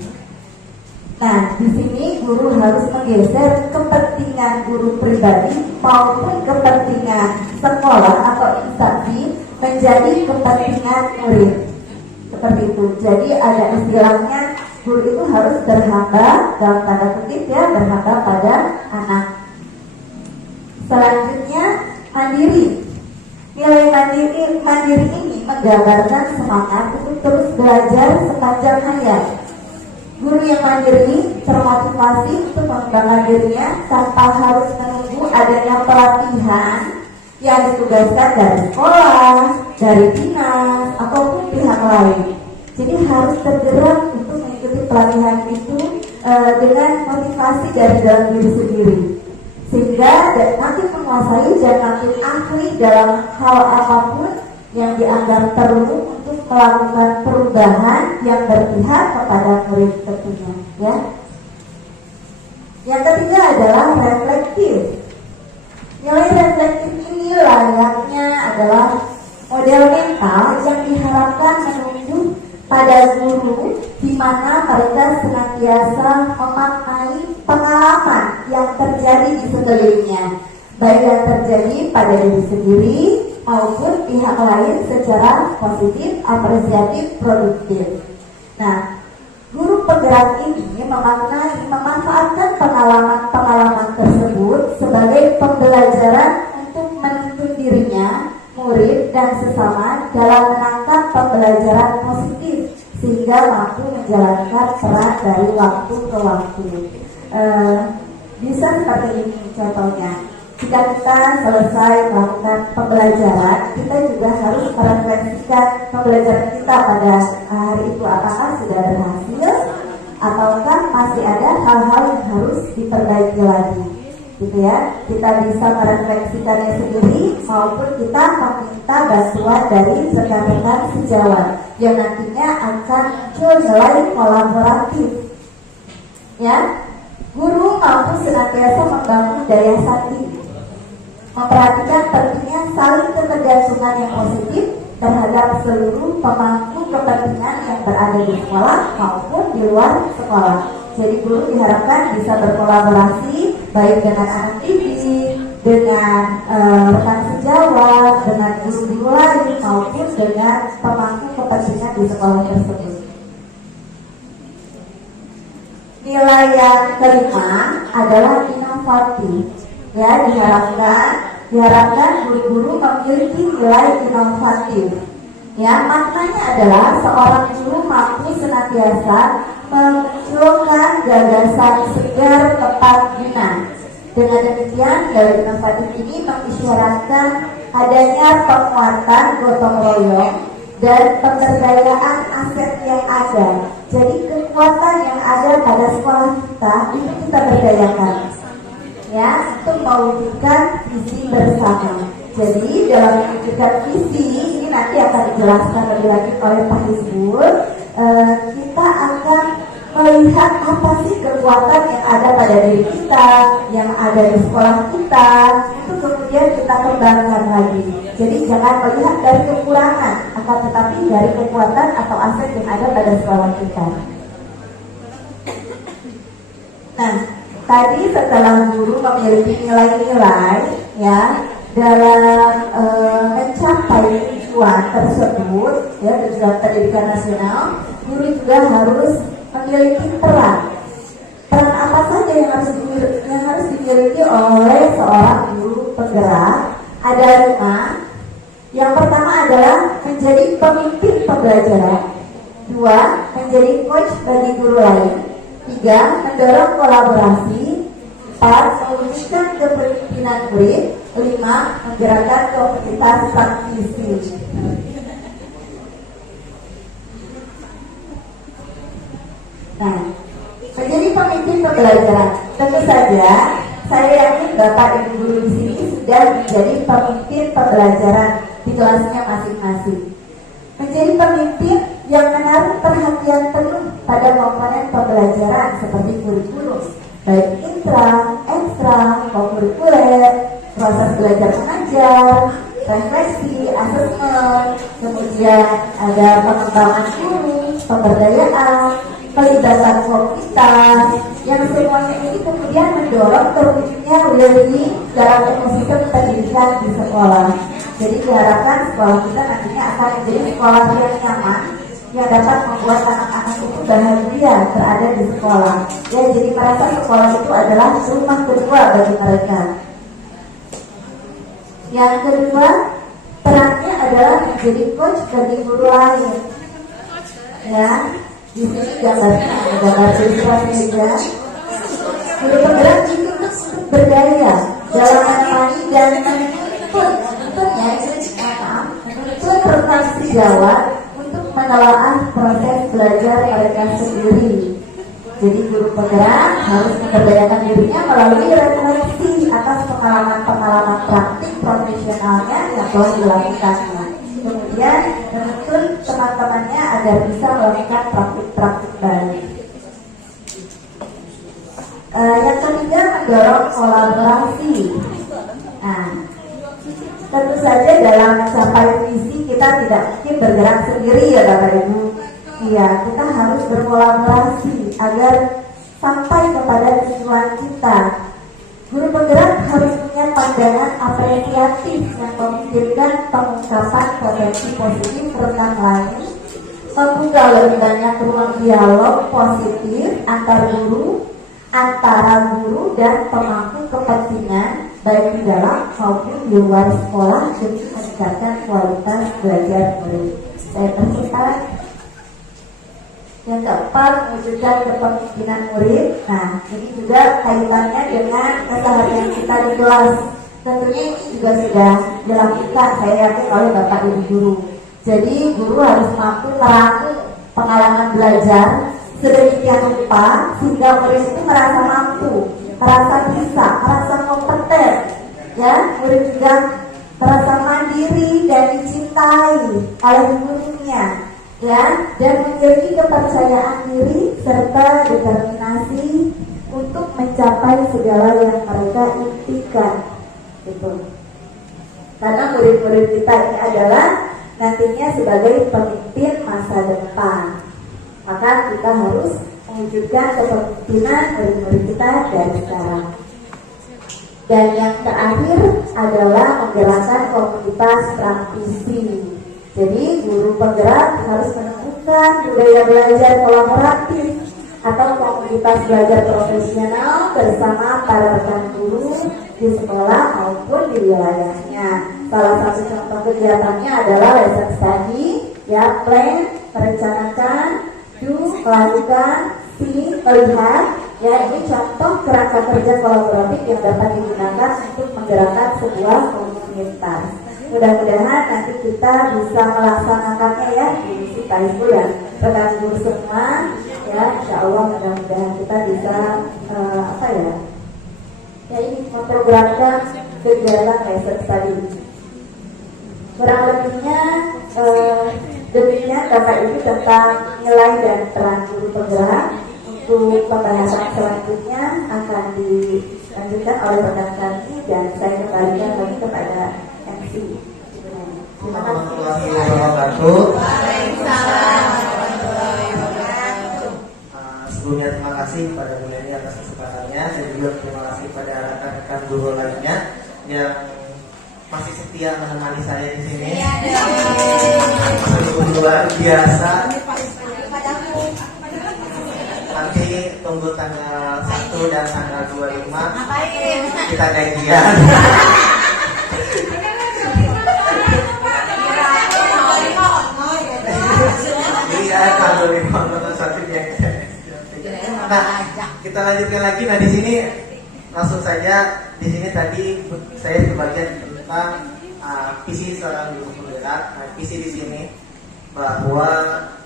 Nah, di sini guru harus menggeser kepentingan guru pribadi maupun kepentingan sekolah atau instansi menjadi kepentingan murid. Seperti itu. Jadi ada istilahnya, guru itu harus berhamba, dalam tanda kutip ya, berhamba pada anak. Selanjutnya mandiri. Nilai mandiri ini menggambarkan semangat untuk terus belajar sepanjang hayat. Guru yang mandiri termotivasi untuk mengembangkan dirinya tanpa harus menunggu adanya pelatihan yang ditugaskan dari sekolah, dari dinas, ataupun pihak lain. Jadi harus tergerak untuk mengikuti pelatihan itu dengan motivasi dari dalam diri sendiri, sehingga nanti menguasai dan nanti ahli dalam hal apapun yang dianggap perlu untuk melakukan perubahan yang berpihak kepada murid tentunya, ya. Yang ketiga adalah reflektif. Nilai reflektif ini layaknya adalah model mental yang diharapkan menunjuk pada guru, di mana mereka senantiasa memaknai pengalaman yang terjadi di sekelilingnya, baik yang terjadi pada diri sendiri maupun pihak lain secara positif, apresiatif, produktif. Nah, guru penggerak ini memanfaatkan pengalaman-pengalaman tersebut sebagai pembelajaran untuk menuntun dirinya, murid dan sesama dalam menangkap pembelajaran positif sehingga mampu menjalankan peran dari waktu ke waktu. Bisa seperti ini contohnya. Jika kita selesai melakukan pembelajaran, kita juga harus merefleksikan pembelajaran kita pada hari itu, apakah sudah berhasil ataukah masih ada hal-hal yang harus diperbaiki lagi, gitu ya. Kita bisa merefleksikannya sendiri maupun kita meminta bantuan dari rekan-rekan sejawat yang nantinya akan muncul nilai kolaboratif, ya. Guru mampu senantiasa membangun daya saing, memperhatikan pentingnya saling ketergantungan yang positif terhadap seluruh pemangku kepentingan yang berada di sekolah maupun di luar sekolah. Jadi guru diharapkan bisa berkolaborasi baik dengan anak didik, dengan rekan sejawat, dengan guru-guru lain maupun dengan pemangku kepentingan di sekolah tersebut. Nilai yang kelima adalah inovatif. Ya, diharapkan guru-guru memiliki nilai inovatif. Ya, maknanya adalah seorang guru mampu senantiasa memunculkan gagasan segar tepat guna. Dengan demikian, gaya inovatif ini mengisyaratkan adanya penguatan gotong royong dan pemberdayaan aset yang ada. Jadi kekuatan yang ada pada sekolah kita itu kita berdayakan, ya, untuk mewujudkan visi bersama. Jadi dalam mewujudkan visi ini nanti akan dijelaskan lebih lanjut oleh Pak Hizbul. Kita akan melihat apa sih kekuatan yang ada pada diri kita, yang ada di sekolah kita, itu kemudian kita kembangkan lagi. Jadi jangan melihat dari kekurangan, akan tetapi dari kekuatan atau aset yang ada pada sekolah kita. Nah, tadi setelah guru memiliki nilai-nilai, ya, dalam mencapai tujuan tersebut, ya, tujuan pendidikan nasional, guru juga harus memiliki peran. Peran apa saja yang harus dimiliki oleh seorang guru penggerak? Ada 5. Yang pertama adalah menjadi pemimpin pembelajaran. 2. Menjadi coach bagi guru lain. 3. Mendorong kolaborasi. 4. Mewujudkan kepemimpinan murid. 5. Menggerakkan komunitas praktisi. Nah, menjadi pemimpin pembelajaran, tentu saja saya yakin Bapak Ibu guru di sini sudah menjadi pemimpin pembelajaran di kelasnya masing-masing. Menjadi pemimpin yang menaruh perhatian penuh pada komponen pembelajaran seperti kurikulum, baik intra, ekstra, kurikuler, proses belajar mengajar, refleksi, asesmen, kemudian ada pengembangan guru, pemberdayaan, pelibatan komunitas, yang semuanya ini kemudian mendorong terwujudnya learning dalam ekosistem pendidikan di sekolah. Jadi diharapkan sekolah kita nantinya akan menjadi sekolah yang nyaman, yang dapat membuat anak-anak itu bahagia berada di sekolah. Ya, jadi merasa sekolah itu adalah rumah kedua bagi mereka. Yang kedua, perannya adalah menjadi coach bagi guru lain. Ya, di sini gambarnya ada gambar ilustrasinya. Guru penggerak itu berdaya dalam menemani dan menuntut rekan sejawat untuk menelaah proses belajar mereka sendiri. Jadi guru penggerak harus memberdayakan dirinya melalui refleksi atas pengalaman-pengalaman praktik profesionalnya yang telah dilakukannya. Kemudian menuntun teman-temannya agar bisa melakukan praktik-praktik baru. Yang ketiga, mendorong kolaborasi. Nah, tentu saja dalam mencapai visi kita tidak mungkin bergerak sendiri, ya Bapak Ibu. Iya, kita harus berkolaborasi agar sampai kepada tujuan kita. Guru penggerak harus punya pandangan apresiatif yang memungkinkan pengungkapan potensi positif rekan lain, membuka lebih banyak ruang dialog positif antara guru dan pemangku kepentingan baik di dalam maupun di luar sekolah demi meningkatkan kualitas belajar murid. Saya persingkat. Yang keempat, mewujudkan kepemimpinan murid. Nah, ini juga kaitannya dengan keseharian kita di kelas. Tentunya ini juga sudah dilakukan, saya yakin, oleh Bapak Ibu guru. Jadi guru harus mampu merangkum pengalaman belajar sedemikian rupa sehingga murid itu merasa mampu, merasa bisa, merasa kompeten. Ya, murid juga merasa mandiri dan dicintai oleh gurunya. Ya, dan memiliki kepercayaan diri serta determinasi untuk mencapai segala yang mereka impikan. Gitu. Karena murid-murid kita ini adalah nantinya sebagai pemimpin masa depan. Maka kita harus mewujudkan kepemimpinan murid-murid kita dari sekarang. Dan yang terakhir adalah menggerakkan komunitas praktisi. Jadi guru penggerak harus menemukan budaya belajar kolaboratif atau komunitas belajar profesional bersama para rekan guru di sekolah maupun di wilayahnya. Salah satu contoh kegiatannya adalah lesson study Ya, plan, merencanakan, do, melakukan, see, melihat. Ya, ini contoh kerangka kerja kolaboratif yang dapat digunakan untuk menggerakkan sebuah komunitas. Mudah-mudahan nanti kita bisa melaksanakannya ya di kita ibu dan rekan guru semua. Ya, insya Allah mudah-mudahan kita bisa ini memprogramkan kegiatan research tadi. Kurang lebihnya demikian Bapak Ibu tentang nilai dan peran guru penggerak. Untuk pembahasan selanjutnya akan dilanjutkan oleh rekan kami dan saya kembalikan lagi kepada MC. Terima kasih. Sebelumnya terima kasih kepada Bu Leni atas kesempatannya. Saya juga terima kasih kepada rekan-rekan guru lainnya yang masih setia menemani saya di sini. Luar biasa. Nanti tunggu tanggal 1 dan tanggal 25 kita gajian. Iya, tanggal 5 nonton satu dia. Nah, kita lanjutkan lagi. Nah, di sini langsung saja. Di sini tadi saya sebagian tentang visi seorang guru penggerak. Nah, visi di sini bahwa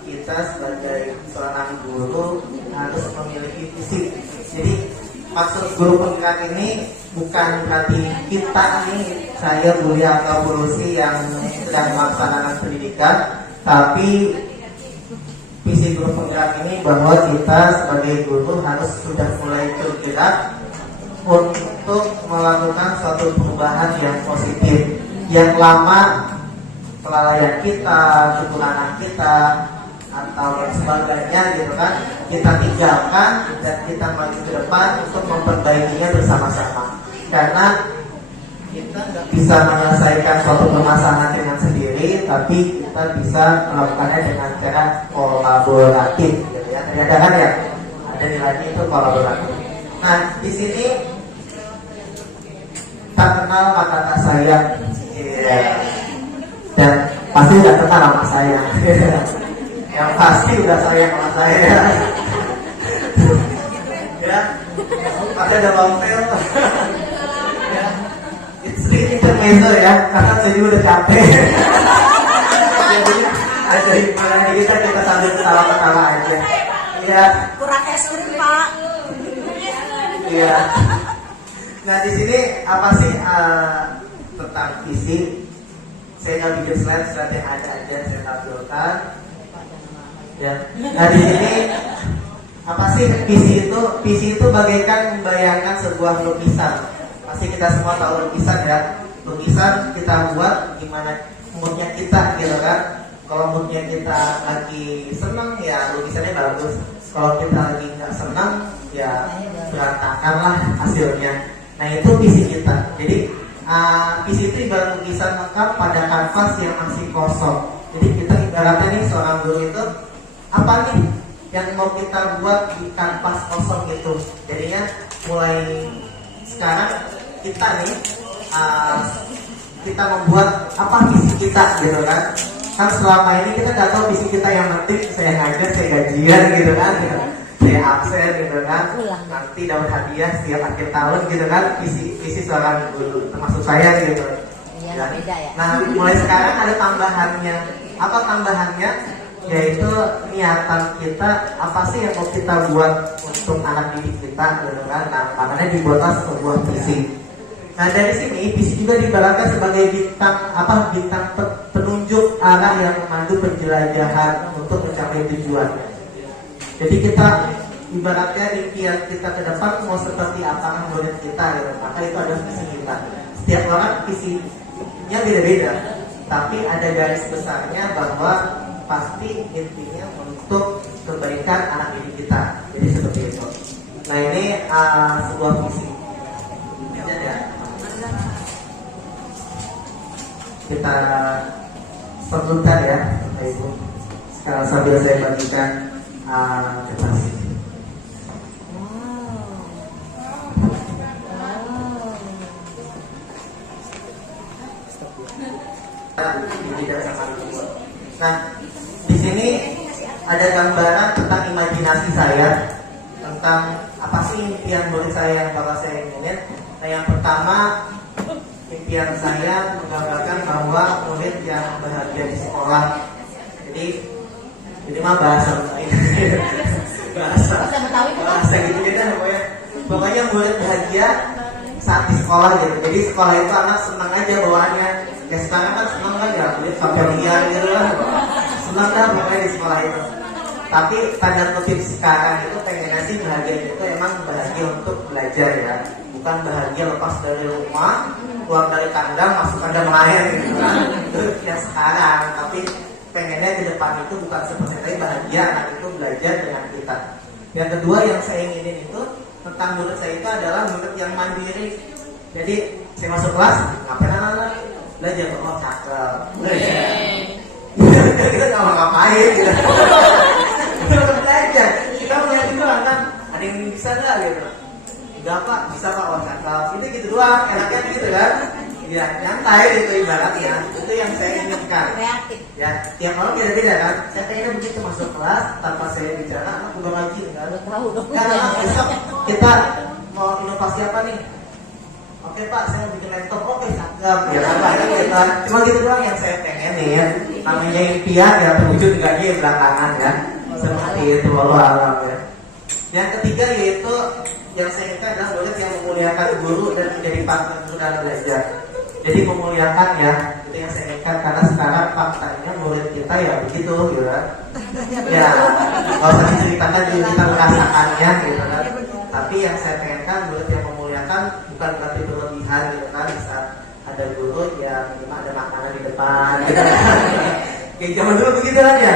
kita sebagai seorang guru harus memiliki visi. Jadi maksud guru penggerak ini bukan berarti kita nih, saya Buli atau Bu Lucy yang sedang melaksanakan pendidikan, tapi visi guru penggerak ini bahwa kita sebagai guru harus sudah mulai bergerak untuk melakukan suatu perubahan yang positif. Yang lama kelalaian kita, kekurangan kita, atau sebagainya gitu kan, kita tinggalkan dan kita maju ke depan untuk memperbaikinya bersama-sama. Karena kita nggak bisa menyelesaikan suatu permasalahan dengan sendiri, tapi kita bisa melakukannya dengan cara kolaboratif, gitu ya. Ternyata kan ya ada nilainya itu kolaboratif. Nah, di sini tak kenal maka tak sayang, dan pasti udah kenal sama saya. Yang pasti udah sayang sama saya. Ya, pasti ada bangkel. Ya, it's really intermezzo ya, karena saya juga udah capek. Jadi ada hikmahnya kita sambil ketawa-ketawa aja. Ya. Kurang ekstrim Pak. Iya. Nah, di sini apa sih tentang visi? Saya nggak bikin slide yang ada aja saya tampilkan. Ya. Nah, di sini apa sih visi itu? Visi itu bagaikan membayangkan sebuah lukisan. Pasti kita semua tahu lukisan ya. Lukisan kita buat gimana moodnya kita gitu kan. Kalau moodnya kita lagi senang ya lukisannya bagus. Kalau kita lagi nggak senang ya berantakan lah hasilnya. Nah, itu visi kita. Jadi visi itu ibarat lukisan lengkap pada kanvas yang masih kosong. Jadi kita ibaratnya nih seorang guru itu apa nih yang mau kita buat di kanvas kosong itu. Jadinya mulai sekarang kita nih kita membuat apa visi kita gitu kan. Kan selama ini kita nggak tahu visi kita, yang penting saya ngajar, saya gajian gitu kan, saya absen gitu kan, nanti dapat hadiah setiap akhir tahun gitu kan, visi seorang guru termasuk saya gitu. Ya. Nah, mulai sekarang ada tambahannya. Apa tambahannya? Yaitu niatan kita, apa sih yang mau kita buat untuk anak didik kita gitu kan. Nah, makanya dibuatlah sebuah visi. Nah, dari sini visi juga diibaratkan sebagai bintang penunjuk arah yang memandu penjelajahan untuk mencapai tujuan. Jadi kita ibaratnya impian kita ke depan mau seperti apa murid kita gitu. Maka itu adalah visi kita. Setiap orang visinya beda-beda, tapi ada garis besarnya bahwa pasti intinya untuk kebaikan anak didik kita. Jadi seperti itu. Nah, ini sebuah visi. Ya. Kita sebutkan ya, Bapak Ibu. Sekarang sambil saya bagikan kertas. Ini tidak sama Nah, di sini ada gambaran tentang imajinasi saya tentang apa sih impian murid saya yang bakal saya inginin. Nah, yang pertama, impian saya menggambarkan bahwa murid yang bahagia di sekolah. Jadi mah bahasa bahasa gitu kan pokoknya murid bahagia saat di sekolah gitu. Jadi sekolah itu anak senang aja bawaannya. Ya sekarang kan senang kan ya, murid sampai liar gitu kan. Senang kan pokoknya di sekolah itu. Tapi tanda kutip sekarang itu pengennya sih bahagia itu emang bahagia untuk belajar ya, bukan bahagia lepas dari rumah, keluar dari kandang, masuk kandang lain gitu kan. Itu yang sekarang. Tapi pengennya ke depan itu bukan seperti tadi, bahagia anak itu belajar dengan kita. Yang kedua yang saya inginin itu tentang murid saya itu adalah murid yang mandiri. Jadi saya masuk kelas, ngapain anak-anak? Belajar, oh cakep. Kita nggak mau ngapain gitu. Kita belajar. Kita melihat itu kan, ada yang bisa nggak gitu? Enggak pak, bisa pak, oh cakep. Ini gitu doang, enaknya gitu kan? Ya, nyantai gitu ibaratnya. Itu yang saya inginkan. Kreatif. Ya, tiap orang beda-beda kan. Saya pengennya begitu masuk kelas tanpa saya bicara, anak udah rajin kan. Tahu dong. Karena besok kita mau inovasi apa nih? Oke pak, saya mau bikin laptop. Oke, cakep. Ya apa kita. Cuma gitu doang yang saya pengen nih ya. Namanya impian ya terwujud enggaknya belakangan ya. Seperti itu, wallahu a'lam ya. Yang ketiga yaitu yang saya inginkan adalah murid yang memuliakan guru dan menjadi partner guru dalam belajar. Jadi memuliakan ya, itu yang saya inginkan karena sekarang faktanya murid kita ya begitu gitu kan. Ya, nggak usah diceritakan juga kita merasakannya gitu kan. Tapi yang saya pengenkan murid yang memuliakan bukan berarti berlebihan gitu kan. Saat ada guru ya minimal ada makanan di depan gitu kan. Kayak zaman dulu begitu kan ya.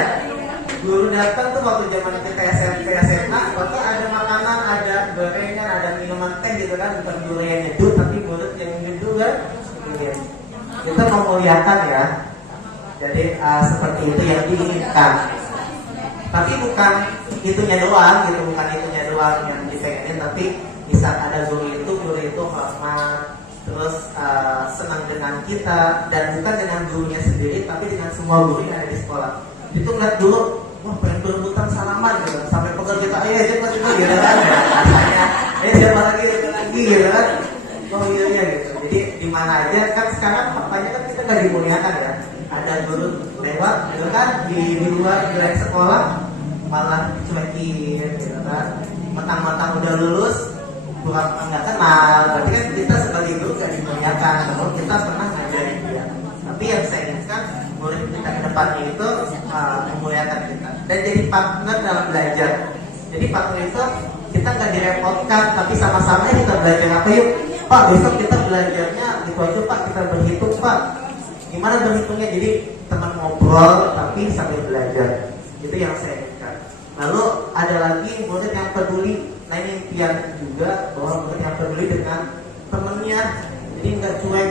Guru datang tuh waktu zaman kita SMP SMA, waktu ada makanan, ada gorengan, ada minuman teh gitu kan. Bukan guru yang nyeduh tapi murid yang nyeduh kan. Kita memuliakan ya. Jadi seperti itu yang diinginkan. Tapi bukan itunya doang gitu, bukan itunya doang yang dipengenin. Tapi bisa ada guru itu hormat, terus senang dengan kita, dan bukan dengan gurunya sendiri, tapi dengan semua guru yang ada di sekolah. Itu ngeliat dulu, wah pengen berebutan salaman gitu, sampai pegang kita, ayo cepat gitu kan, rasanya, siapa lagi gitu kan. Oh iya gitu. Jadi di mana aja kan sekarang faktanya kan kita nggak dimuliakan ya. Ada guru lewat gitu kan di luar wilayah sekolah malah dicuekin gitu kan. Mentang-mentang udah lulus bukan nggak kenal. Berarti kan kita sebagai guru nggak dimuliakan. Kalau kita pernah ngajarin dia. Tapi yang saya inginkan murid kita ke depannya itu memuliakan kita dan jadi partner dalam belajar. Jadi partner itu kita nggak direpotkan, tapi sama-sama kita belajar apa yuk. Pak, besok kita belajarnya gitu aja Pak, kita berhitung Pak. Gimana berhitungnya? Jadi teman ngobrol tapi sambil belajar. Itu yang saya inginkan. Lalu ada lagi murid yang peduli. Nah ini impian juga bahwa murid yang peduli dengan temennya. Jadi nggak cuek.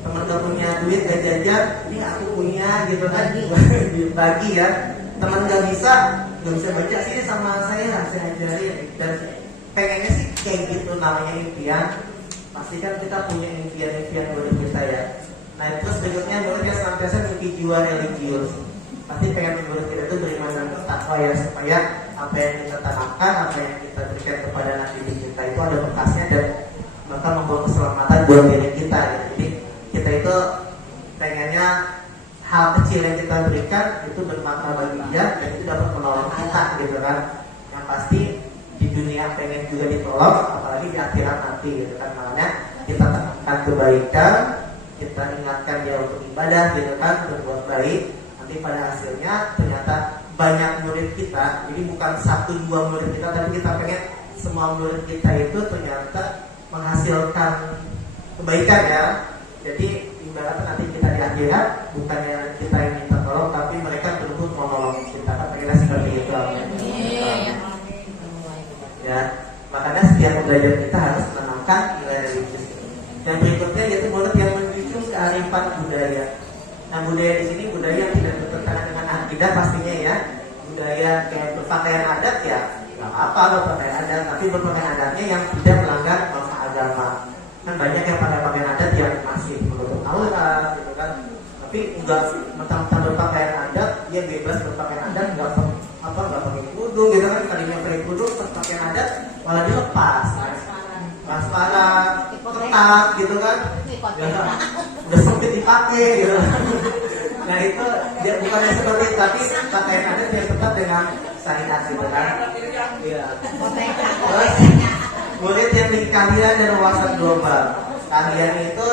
Teman gak punya duit gak jajan, ini aku punya gitu kan. Bagi ya. Teman gak bisa baca sini sama saya ajarin. Dan pengennya sih kayak gitu namanya impian. Pastikan kita punya impian-impian murid kita ya. Nah terus berikutnya murid yang senantiasa memiliki jiwa religius. Pasti pengen murid kita itu beriman dan bertakwa ya, supaya apa yang kita tanamkan, apa yang kita berikan kepada anak didik kita itu ada bekasnya dan bakal membawa keselamatan buat diri kita ya. Jadi kita itu pengennya hal kecil yang kita berikan itu bermakna bagi dia dan itu dapat menolong kita gitu kan. Yang pasti di dunia pengen juga ditolong, apalagi di akhirat nanti gitu kan. Makanya kita tekankan kebaikan, kita ingatkan dia untuk ibadah gitu kan, berbuat baik. Nanti pada hasilnya ternyata banyak murid kita. Jadi bukan 1-2 murid kita, tapi kita pengen semua murid kita itu ternyata menghasilkan kebaikan ya. Jadi ibaratnya nanti kita di akhirat bukannya kita yang minta tolong, tapi mereka berebut mau nolong kita. Kan pengennya seperti itu. Ya, makanya setiap belajar kita harus menanamkan nilai religius. Yang berikutnya yaitu murid yang menjunjung kearifan budaya. Nah budaya di sini budaya yang tidak bertentangan dengan akidah pastinya ya. Budaya kayak berpakaian adat ya, nggak apa berpakaian adat, tapi berpakaian adatnya yang tidak melanggar norma agama. Kan banyak yang pakai pakaian adat yang masih menutup aurat gitu kan. Tapi enggak mentang-mentang berpakaian adat dia bebas berpakaian adat, nggak pakai kerudung gitu kan. Tadinya pakai kerudung terus pakaian adat malah dilepas, transparan, ketat gitu kan, udah sempit dipakai gitu. Nah itu dia bukannya seperti itu, tapi pakaian adat yang tetap dengan syariat gitu kan. Iya. Terus murid yang di kalian dan wawasan global. Kalian itu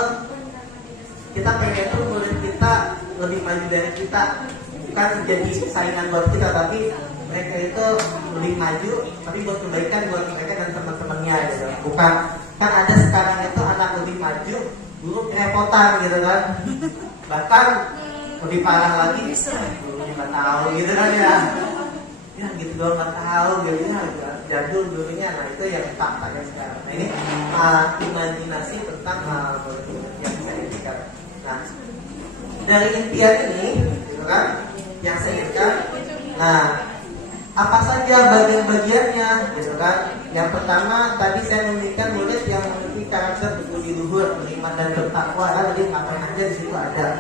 kita pengen tuh murid kita lebih maju dari kita, bukan jadi saingan buat kita, tapi mereka itu lebih maju, tapi buat kebaikan buat mereka dan teman-temannya gitu. Bukan kan ada sekarang itu anak lebih maju, guru kerepotan gitu kan. Bahkan lebih parah lagi, gurunya nggak tahu gitu kan ya. Ya gitu doang nggak tahu gitu ya, jadul dulunya. Nah itu yang faktanya sekarang. Nah ini imajinasi tentang yang saya inginkan. Nah dari impian ini gitu kan yang saya inginkan, nah apa saja bagian-bagiannya gitu kan. Yang pertama tadi saya menginginkan murid yang memiliki karakter berbudi luhur, beriman dan bertakwa. Kan jadi ngapain aja di situ ada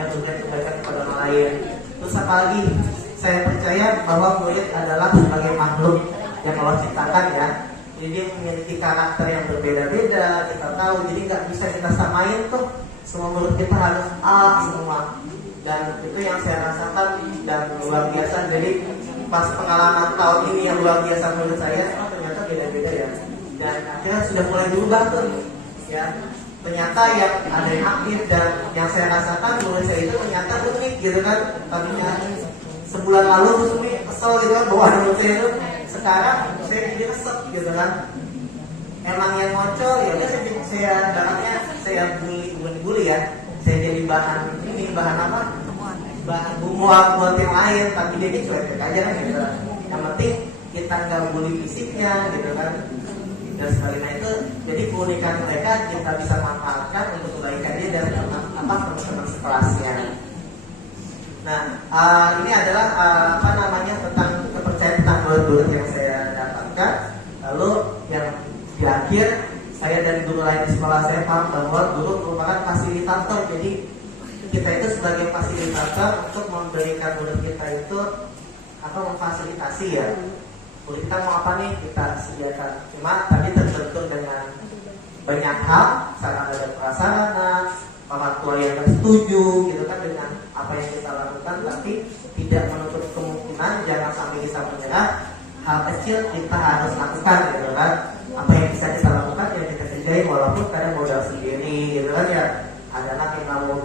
yang berikan kebaikan kepada orang lain. Terus apa lagi? Saya percaya bahwa murid adalah sebagai makhluk yang Allah ciptakan ya. Jadi dia memiliki karakter yang berbeda-beda, kita tahu. Jadi nggak bisa kita samain tuh. Semua murid kita harus A semua. Dan itu yang saya rasakan dan luar biasa. Jadi pas pengalaman tahun ini yang luar biasa menurut saya, ternyata beda-beda ya. Dan akhirnya sudah mulai berubah tuh ya. Ternyata yang ada yang aktif dan yang saya rasakan menurut saya itu ternyata unik gitu kan. Tadinya sebulan lalu terus ini kesel gitu kan bahwa menurut saya itu, sekarang saya jadi resep gitu kan. Emang yang ngocol ya udah saya bahannya saya bully ya. Saya jadi bahan apa? Bahan bumuan buat yang lain, tapi dia ini cuek aja kan gitu. Yang penting kita nggak bully fisiknya gitu kan. Dan sekali itu jadi keunikan mereka kita bisa manfaatkan untuk kebaikannya dan teman-teman sekelasnya. Nah ini adalah tentang kepercayaan tentang murid-murid yang saya dapatkan. Lalu yang di akhir saya dan guru lain di sekolah saya paham bahwa guru merupakan fasilitator. Jadi kita itu sebagai fasilitator untuk memberikan murid kita itu memfasilitasi ya. Murid kita mau apa nih kita sediakan. Cuma tadi terbentur dengan banyak hal, sarana dan prasarana, orang tua yang setuju gitu kan dengan apa yang kita lakukan, tapi tidak menutup kemungkinan jangan sampai kita menyerah. Hal kecil kita harus lakukan gitu kan. Apa yang bisa kita lakukan yang kita kerjain walaupun kadang modal sendiri gitu kan ya. Ada anak yang nggak mau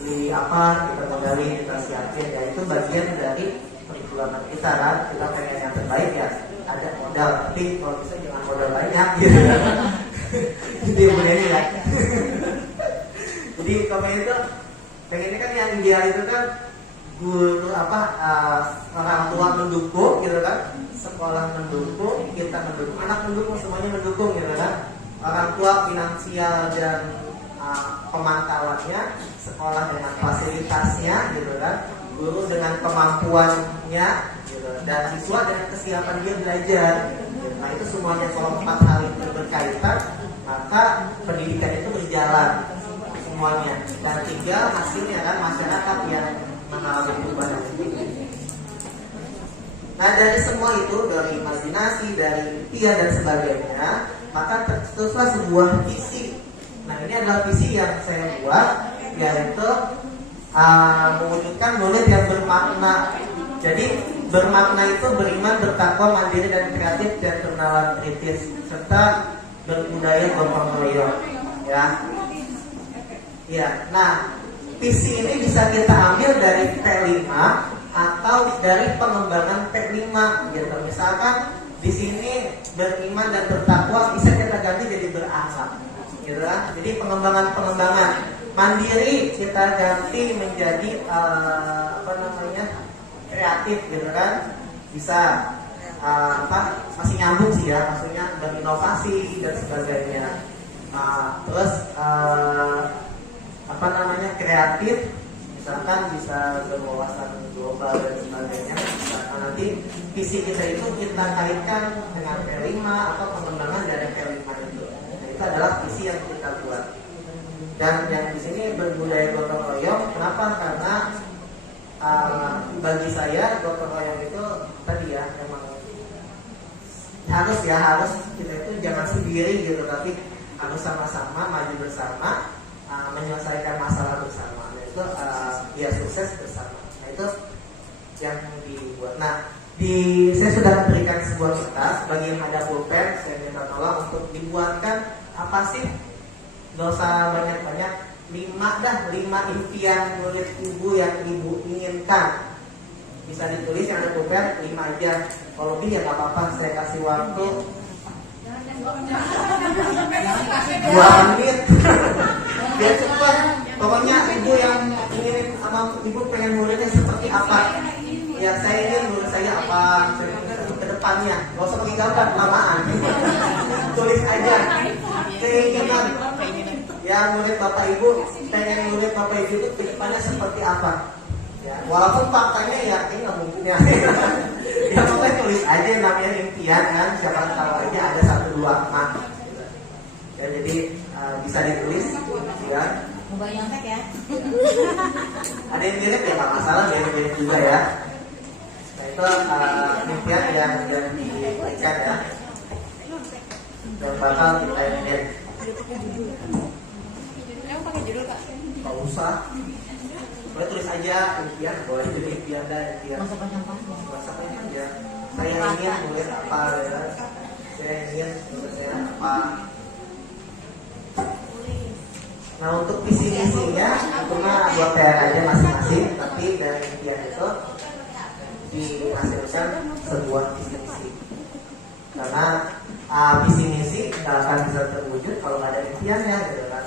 beli apa kita modalin, kita siapin ya, itu bagian dari perjuangan kita kan. Kita pengen yang terbaik ya, ada modal, tapi kalau bisa jangan modal banyak gitu kan. Itu yang begini ya. Jadi kami itu pengennya kan yang ideal itu kan guru orang tua mendukung gitu kan, sekolah mendukung, kita mendukung, anak mendukung, semuanya mendukung gitu kan. Orang tua finansial dan pemantauannya, sekolah dengan fasilitasnya gitu kan, guru dengan kemampuannya gitu, dan siswa dengan kesiapan dia belajar gitu. Nah itu semuanya kalau 4 hal itu berkaitan, maka pendidikan itu berjalan semuanya. Dan tinggal hasilnya kan masyarakat yang mengalami perubahan. Nah dari semua itu, dari imajinasi, dari impian dan sebagainya, maka tercetuslah sebuah visi. Nah ini adalah visi yang saya buat, yaitu mewujudkan murid yang bermakna. Jadi bermakna itu beriman, bertakwa, mandiri dan kreatif, dan bernalar kritis, serta berbudaya gotong royong. Ya, nah visi ini bisa kita ambil dari T5 atau dari pengembangan T5 gitu. Misalkan di sini beriman dan bertakwa bisa kita ganti jadi berakhlak gitu kan. Jadi pengembangan mandiri kita ganti menjadi kreatif gitu kan. Bisa masih nyambung sih ya, maksudnya berinovasi dan sebagainya. Terus kreatif, misalkan bisa berwawasan global dan sebagainya. Misalkan nanti visi kita itu kita kaitkan dengan P5 atau pengembangan dari P5 itu. Nah, itu adalah visi yang kita buat. Dan yang di sini berbudaya gotong royong, kenapa? Karena bagi saya gotong royong itu tadi ya memang harus kita itu jangan sendiri gitu, tapi harus sama-sama maju bersama, menyelesaikan masalah bersama. Nah, itu ya sukses bersama. Nah, itu yang dibuat. Nah, saya sudah memberikan sebuah kertas bagi yang ada pulpen, saya minta tolong untuk dibuatkan apa sih, nggak usah banyak-banyak, 5 impian murid ibu yang ibu inginkan. Bisa ditulis yang ada pulpen 5 aja. Kalau lebih ya nggak apa-apa, saya kasih waktu 2 menit biar cepat. Pokoknya ibu yang ingin sama ibu pengen muridnya seperti apa, ya saya ingin murid saya apa, saya ingin ke depannya, nggak usah pakai gambar lamaan. Tulis aja keinginan ya murid bapak ibu, pengen murid bapak ibu itu ke depannya seperti apa ya, walaupun faktanya ya ini nggak mungkin ya. Ya pokoknya tulis aja, namanya impian kan, siapa tahu aja ada 1-2 nah ya, jadi bisa ditulis ya. Mau nyontek ya? Ada yang mirip ya nggak masalah, mirip juga ya. Nah itu impian yang diberikan ya, yang bakal kita ingin. Pakai judul Kak? Nggak usah, boleh tulis aja impian, boleh jadi impian dan impian. Masa panjang Ya. Saya ingin nulis apa ya? Saya ingin nulis saya apa? Nah untuk visi misinya itu mah buat PR aja masing-masing, tapi dari impian itu dihasilkan sebuah visi misi. Karena visi misi nggak akan bisa terwujud kalau nggak ada impiannya, gitu kan?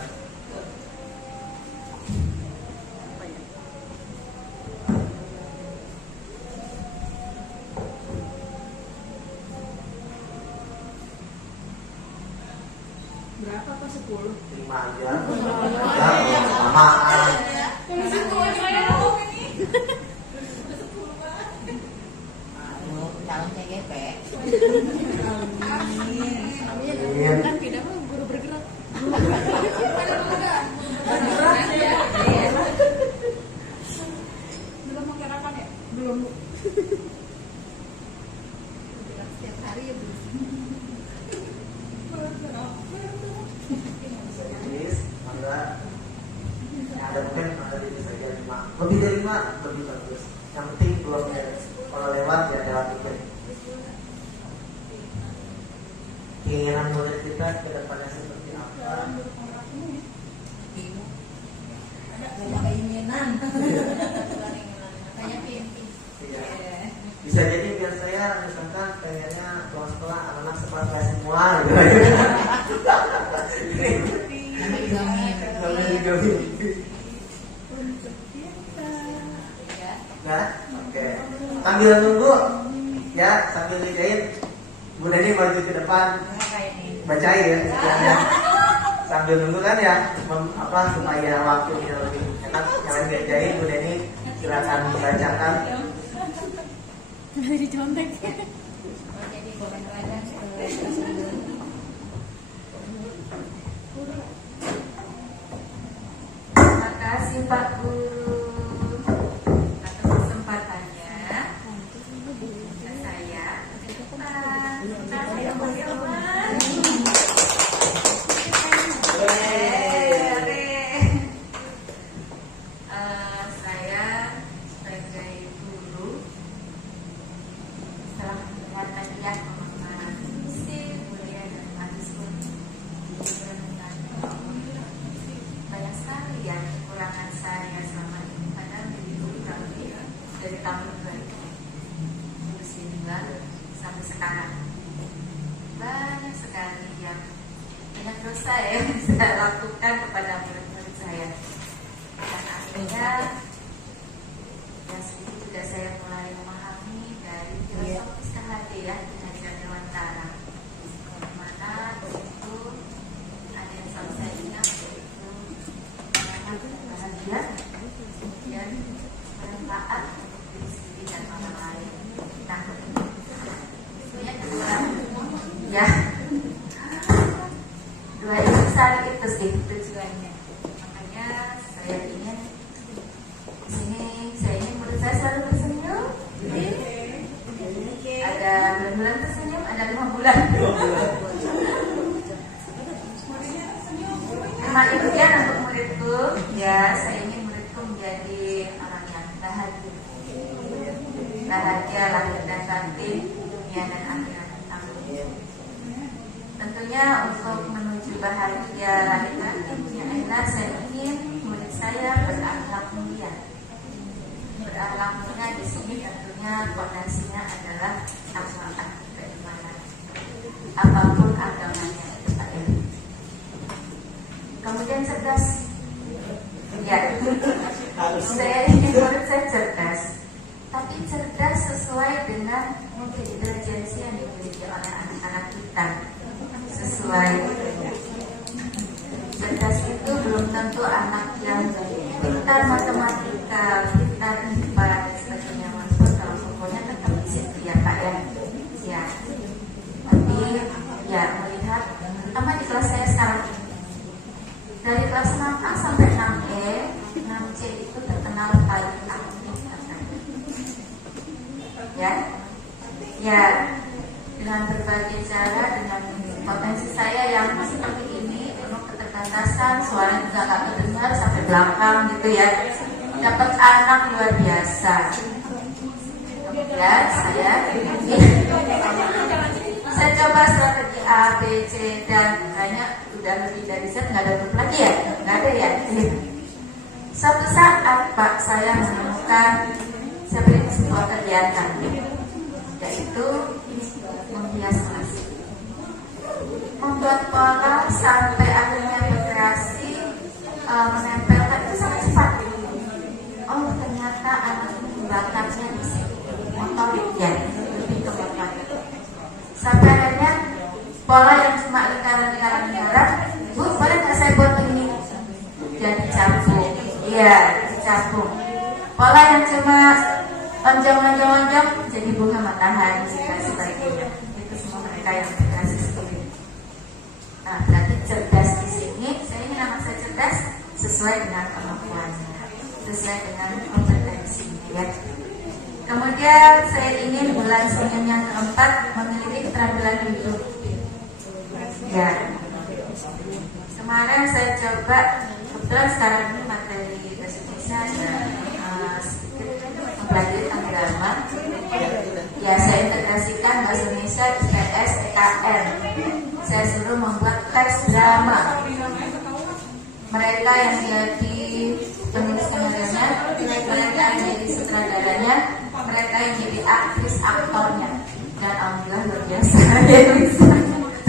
Berapa Pak? 10? 5 aja. Ya, lamaan. Calon CGP. Amin. Kan tidak mau guru bergerak. Belum mau kerakan ya? Belum. Setiap hari ya belum. Tulis, mangga. Ya, ada mungkin ada bisa jadi 5. Lebih dari 5 lebih bagus. Yang penting belum ya. Kalau lewat ya lewat dikit. Keinginan murid kita ke depannya seperti apa? Banyak keinginan. Banyak mimpi. Iya. Bisa jadi biar saya misalkan pengennya pulang sekolah anak-anak sekolah saya semua gitu. Namanya juga mimpi. Namanya juga mimpi. Nah, oke. Sambil nunggu ya, sambil dijahit Bu Deni maju ke depan bacain ya istilahnya. Sambil nunggu kan ya, supaya waktunya lebih enak. Jangan dijahit Bu Deni, silakan membacakan. Jadi contek. Jadi bukan radang. Terima kasih Pak Guru atas kesempatannya. Saya saya sebagai guru telah melihat hadiah pemahaman visi, mulia dan mahasiswa diberikan banyak sekali ya kekurangan saya selama ini, padahal dari dulu dari tahun 2009 sampai sekarang banyak sekali yang banyak dosa ya yang saya lakukan kepada murid-murid saya, dan akhirnya ya sedikit sudah saya mulai memahami dari filosofis KHD ya, Kinerja Dewantara, di mana di situ ada yang selalu saya ingat yaitu bahagia, kemudian bermanfaat untuk diri sendiri dan orang lain. Nah, tentunya ya dua itu saling itu sih tujuannya. Makanya saya ingin di sini, saya ingin murid saya selalu bersenyum bulan. Tema impian untuk muridku, ya saya ingin muridku menjadi orang yang bahagia, bahagia lahir dan batin, dunia dan akhirat. Amin. Tentunya untuk menuju bahagia lahir batin dunia akhirat, saya ingin murid saya berakhlak mulia. Berakhlak mulia di sini tentunya fondasinya adalah akhlak keimanan, apapun agamanya itu Pak ya. Kemudian cerdas, ya. Saya ingin murid saya cerdas, tapi cerdas sesuai dengan intelijensi yang dimiliki oleh anak-anak kita. Sesuai cerdas itu belum tentu anak yang pintar matematika, pintar IPA dan sebagainya masuk kalau pokoknya tetap di situ ya Pak ya. Ya. Tapi ya melihat terutama di kelas saya sekarang dari kelas 6A sampai 6E, 6C itu terkenal paling aktif katanya. Ya. Ya. Dengan berbagai cara, dengan potensi saya yang seperti ini, penuh keterbatasan, suara juga gak terdengar sampai belakang gitu ya, dapat anak luar biasa. Kemudian saya coba strategi A, B, C dan banyak, udah lebih dari Z, nggak ada grup lagi ya, nggak ada ya. Suatu saat Pak saya menemukan saya beri sebuah kegiatan, yaitu menghias kelas, membuat pola sampai akhirnya berkreasi, menempelkan itu sangat cepat. Oh ternyata anak ini bakatnya di sini, motorik ya, lebih ke motorik. Sampai akhirnya pola yang cuma lingkaran, Bu boleh nggak saya buat begini? Jadi capung, iya dicapung. Pola yang cuma lonjong jadi bunga matahari dan sebagainya. Itu semua mereka yang berkreasi sendiri. Nah, berarti cerdas di sini, saya ingin anak saya cerdas sesuai dengan kemampuannya, sesuai dengan kompetensinya ya. Kemudian saya ingin bulan Senin yang keempat memiliki keterampilan hidup. Ya. Kemarin saya coba, kebetulan sekarang ini materi bahasa Indonesia dan mempelajari drama. Ya, saya integrasikan bahasa Indonesia, IPS, EKN. Saya suruh membuat teks drama. Mereka yang jadi penulis skenario-nya, mereka yang jadi sutradaranya, mereka yang jadi aktris aktornya. Dan alhamdulillah luar biasa.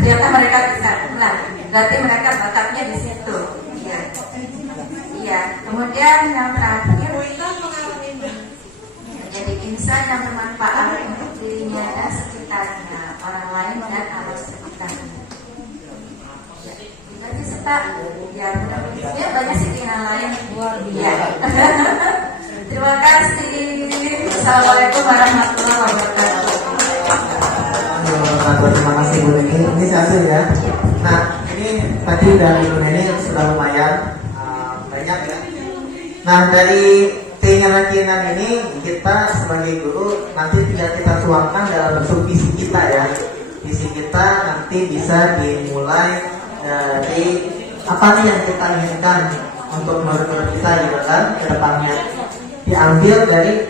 Ternyata mereka bisa. Nah, berarti mereka bakatnya di situ. Iya. Iya. Kemudian yang terakhir, menjadi insan yang bermanfaat untuk dirinya dan sekitarnya, orang lain dan alam sekitarnya. Jadi serta ya mudah-mudahan banyak sih yang lain. Ya. Terima kasih. Assalamualaikum warahmatullahi wabarakatuh. Terima kasih Bu Neni. Ini satu ya. Nah ini tadi dari Bu Neni sudah lumayan banyak ya. Nah dari keinginan-keinginan ini kita sebagai guru nanti tinggal kita tuangkan dalam bentuk visi kita ya. Visi kita nanti bisa dimulai dari apa nih yang kita inginkan untuk murid-murid kita gitu kan ke depannya. Diambil dari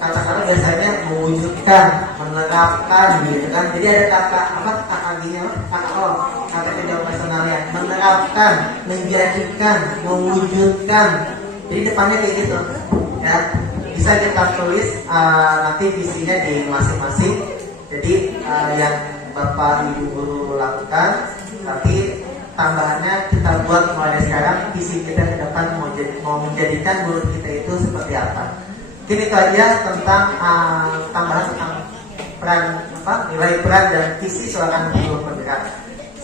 kata-kata biasanya mewujudkan, menerapkan gitu kan. Jadi ada kata apa kata-katanya, kata jawab personalnya, menerapkan, menjadikan, mewujudkan. Jadi depannya kayak gitu ya. Bisa kita tulis nanti visinya di masing-masing. Jadi yang Bapak Ibu guru lakukan, tapi tambahannya kita buat mulai dari sekarang visi kita ke depan mau menjadikan guru kita itu seperti apa. Mungkin itu aja tentang tambahan tentang peran nilai peran dan visi seorang guru penggerak.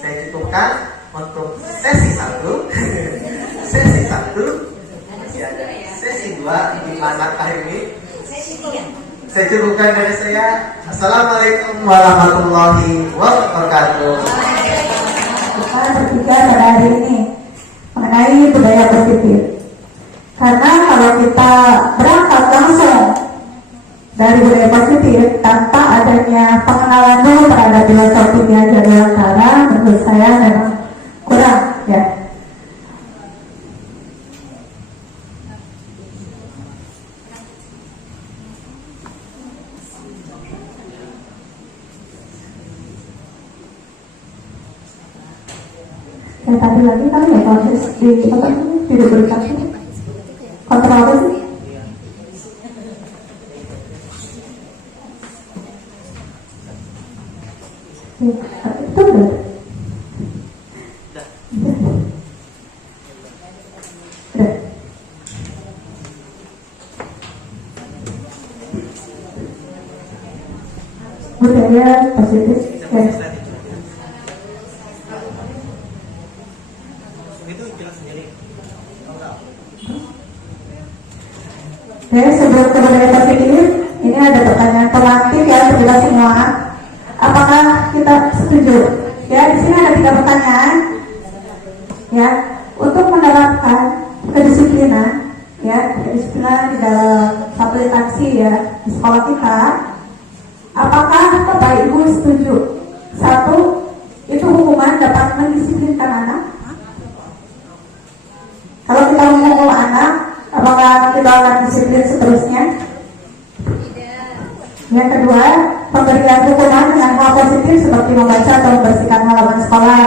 Saya cukupkan untuk sesi 1. Sesi 1. Masih ada sesi 2 di mana hari ini. Saya cukupkan dari saya. Assalamualaikum warahmatullahi wabarakatuh. Kita bertiga pada hari ini mengenai budaya positif. Karena kalau kita berangkat langsung dari budaya positif tanpa adanya pengenalan dulu terhadap filosofi ini aja antara menurut saya memang kurang ya. Yang tadi lagi kali ya proses di apa tidak berkasih kontrol apa sih? Itu udah. Udah. Budaya positif. Oke, sebelum ke budaya positif, ini ada pertanyaan proaktif ya untuk kita semua. Apakah kita setuju? Ya, di sini ada 3 pertanyaan. Ya, untuk menerapkan kedisiplinan, ya, kedisiplinan di dalam aplikasi ya di sekolah kita. Apakah Bapak Ibu setuju? 1, itu hukuman dapat mendisiplinkan anak. Kalau kita menghukum anak, apakah kita akan disiplin seterusnya? Yang kedua, pemberian hukuman dengan hal positif seperti membaca atau membersihkan halaman sekolah,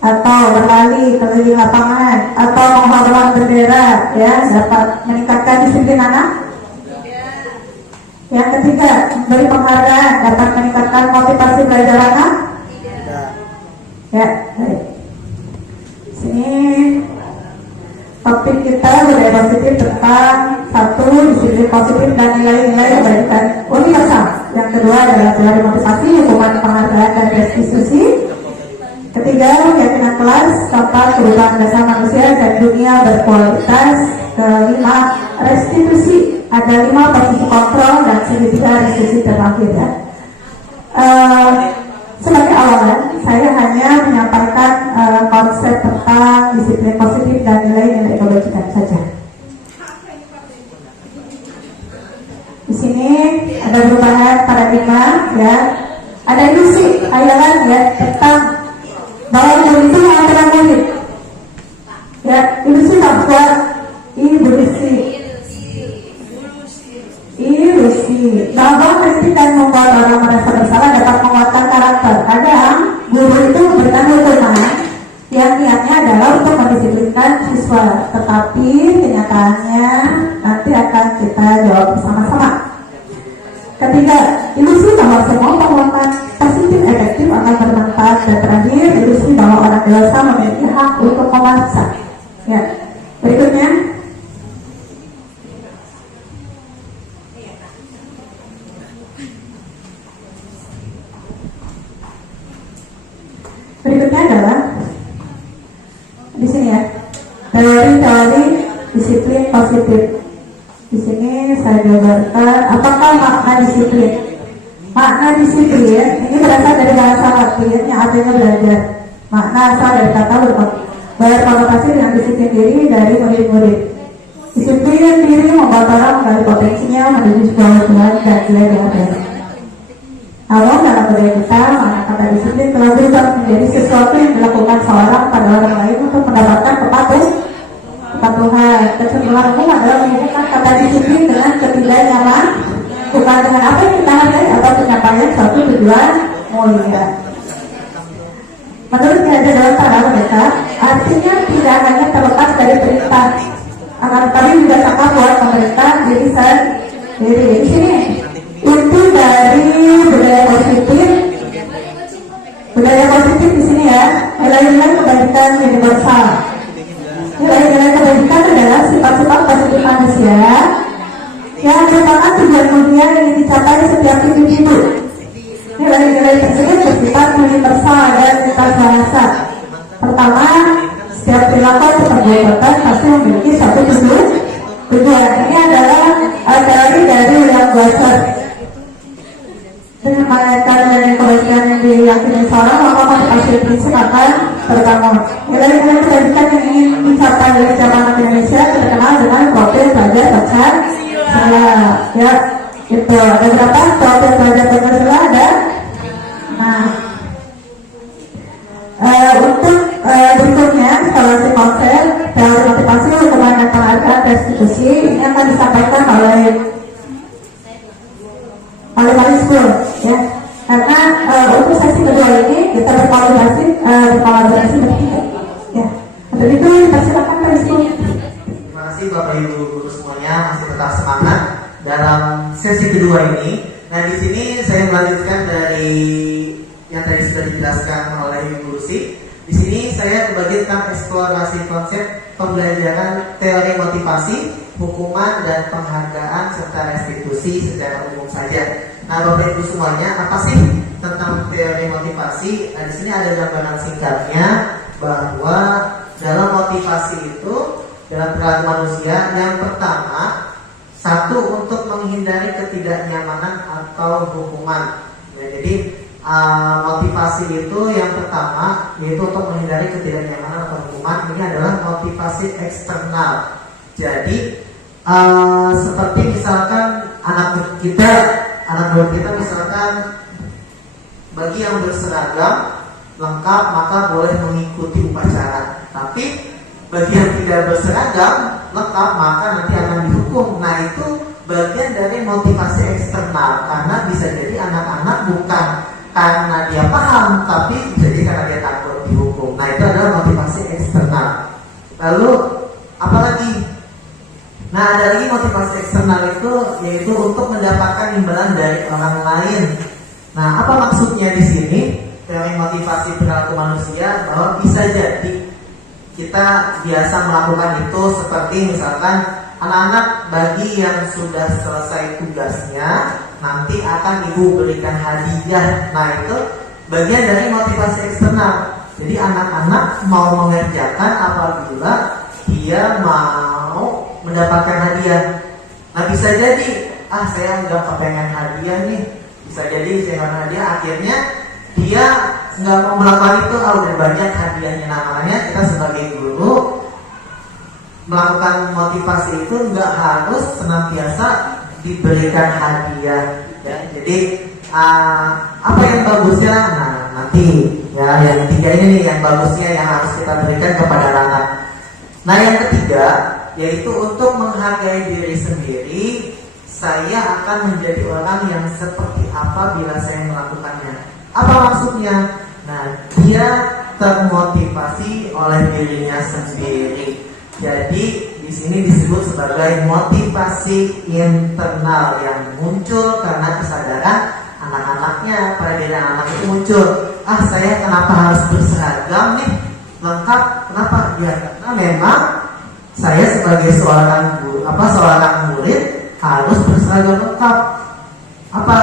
atau berlari keliling lapangan, atau menghalang bendera, ya, dapat meningkatkan disiplin anak. Yang ketiga, memberi penghargaan dapat meningkatkan motivasi belajar anak. Ya, baik. Sini topik kita budaya positif tentang 1, disiplin positif dan nilai-nilai kebaikan universal. Yang kedua adalah teori motivasi, hukuman, penghargaan dan restitusi. Ketiga, keyakinan kelas. Keempat, perubahan dasar manusia dan dunia berkualitas. Kelima, restitusi. Ada 5 posisi kontrol dan segitiga restitusi terakhir ya. Sebagai awalan, saya hanya menyampaikan konsep tentang disiplin positif dan nilai-nilai kebajikan saja. Di sini ada perubahan paradigma, ya. Ada ilusi, hayalan ya tentang bahwa guru itu mengajar murid. Ya, ilusi bahwa ilusi bahwa kritik dan membuat orang merasa bersalah dapat menguatkan karakter. Kadang guru itu memberikan hukuman yang niatnya adalah untuk mendisiplinkan siswa, tetapi kenyataannya nanti akan kita jawab bersama-sama. Ketiga, ilusi bahwa semua penguatan positif efektif akan bermanfaat. Dan terakhir, ilusi bahwa orang dewasa memiliki hak untuk memaksa. Ya, berikutnya. Berikutnya adalah di sini ya, teori disiplin positif. Di sini saya gambarkan apakah makna disiplin. Makna disiplin ini berasal dari bahasa Latin yang artinya belajar. Makna asal dari kata berkonotasi dengan disiplin diri dari murid-murid. Disiplin diri membuat orang menggali potensinya menuju sebuah tujuan dan nilai-nilai. Namun dalam budaya kita, makna kata disiplin telah berubah menjadi sesuatu yang dilakukan seorang pada orang lain untuk mendapatkan kepatuhan. Kecenderungan umum adalah menghubungkan kata disiplin dengan ketidaknyaman, bukan dengan apa yang kita hargai atau pencapaian suatu tujuan mulia. Menurut Ki Hajar Dewantara mereka, artinya tidak hanya terlepas dari perintah, akan tetapi juga cakap buat pemerintah diri sendiri. Di sini inti dari budaya positif. Budaya positif di sini ya, nilai-nilai kebaikan universal. Nilai-nilai kebaikan adalah sifat-sifat positif manusia yang merupakan tujuan mulia yang dicapai setiap individu. Nilai-nilai tersebut bersifat universal dan lintas bahasa. Pertama, setiap perilaku atau perbuatan pasti memiliki satu tujuan. Ini adalah teori dari William Glasser. Dengan mengaitkan nilai kebaikan yang diyakini seorang, maka motivasi prinsip akan terbangun. Nilai-nilai kebaikan yang ingin dicapai oleh setiap anak Indonesia terkenal dengan profil belajar baca ya itu ada berapa profil belajar baca ada. Nah, dalam sesi kedua ini. Nah, di sini saya melanjutkan dari yang tadi sudah dijelaskan oleh Ibu Lucy. Di sini saya berbagi tentang eksplorasi konsep pembelajaran teori motivasi, hukuman dan penghargaan serta restitusi secara umum saja. Nah, Bapak Ibu semuanya, apa sih tentang teori motivasi? Nah, di sini ada gambaran singkatnya bahwa dalam motivasi itu dalam perilaku manusia yang pertama, satu, untuk menghindari ketidaknyamanan atau hukuman. Ya, jadi motivasi itu yang pertama yaitu untuk menghindari ketidaknyamanan atau hukuman. Ini adalah motivasi eksternal. Jadi seperti misalkan anak murid kita misalkan bagi yang berseragam lengkap maka boleh mengikuti upacara. Tapi bagi yang tidak berseragam lengkap maka nanti akan dihukum. Nah, itu bagian dari motivasi eksternal, karena bisa jadi anak-anak bukan karena dia paham, tapi jadi karena dia takut dihukum. Nah, itu adalah motivasi eksternal. Lalu apalagi? Nah, ada lagi motivasi eksternal itu yaitu untuk mendapatkan imbalan dari orang lain. Nah, apa maksudnya di sini? Teori motivasi perilaku manusia bahwa bisa jadi kita biasa melakukan itu, seperti misalkan anak-anak bagi yang sudah selesai tugasnya nanti akan ibu berikan hadiah. Nah, itu bagian dari motivasi eksternal. Jadi anak-anak mau mengerjakan apabila dia mau mendapatkan hadiah. Nah, bisa jadi saya nggak kepengen hadiah nih, bisa jadi saya nggak hadiah, akhirnya dia nggak mau melakukan itu. Udah banyak hadiahnya. Nah, makanya kita sebagai guru melakukan motivasi itu nggak harus senantiasa diberikan hadiah. Ya, jadi apa yang bagusnya? Nah, nanti ya yang ketiga ini nih yang bagusnya yang harus kita berikan kepada anak. Nah, yang ketiga yaitu untuk menghargai diri sendiri. Saya akan menjadi orang yang seperti apa bila saya melakukannya. Apa maksudnya? Nah, dia termotivasi oleh dirinya sendiri. Jadi di sini disebut sebagai motivasi internal yang muncul karena kesadaran anak-anaknya. Pada diri anak itu muncul, saya kenapa harus berseragam nih lengkap? Kenapa? Ya karena memang saya sebagai seorang murid harus berseragam lengkap. Apa?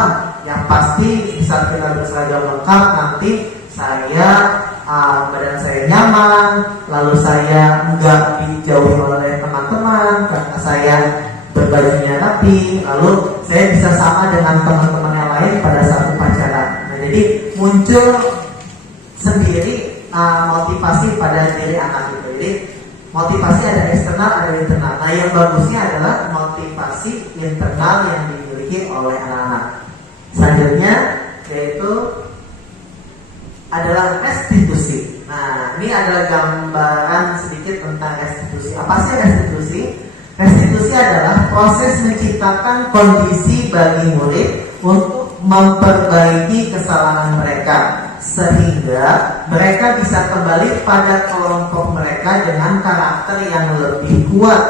Yang pasti saat kita berseragam lengkap nanti saya badan saya nyaman, lalu saya enggak dijauhi oleh teman-teman karena saya berbajunya rapi, lalu saya bisa sama dengan teman-teman yang lain pada saat upacara. Nah, jadi muncul sendiri motivasi pada diri anak itu. Jadi motivasi ada eksternal, ada internal. Nah, yang bagusnya adalah motivasi internal yang dimiliki oleh anak-anak. Selanjutnya yaitu adalah restitusi. Nah, ini adalah gambaran sedikit tentang restitusi. Apa sih restitusi? Restitusi adalah proses menciptakan kondisi bagi murid untuk memperbaiki kesalahan mereka sehingga mereka bisa kembali pada kelompok mereka dengan karakter yang lebih kuat.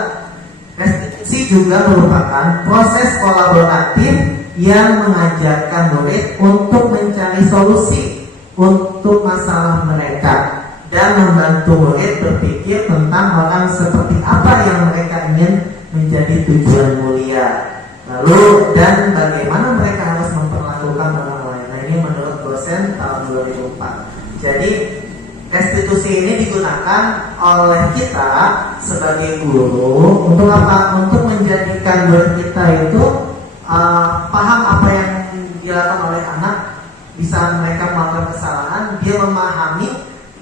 Restitusi juga merupakan proses kolaboratif yang mengajarkan murid untuk mencari solusi untuk masalah mereka dan membantu murid berpikir tentang orang seperti apa yang mereka ingin menjadi tujuan mulia. Lalu dan bagaimana mereka harus memperlakukan orang lain. Nah, ini menurut dosen tahun 2004. Jadi restitusi ini digunakan oleh kita sebagai guru untuk apa? Untuk menjadikan murid kita itu paham apa yang dilakukan oleh anak. Bisa mereka melakukan kesalahan, dia memahami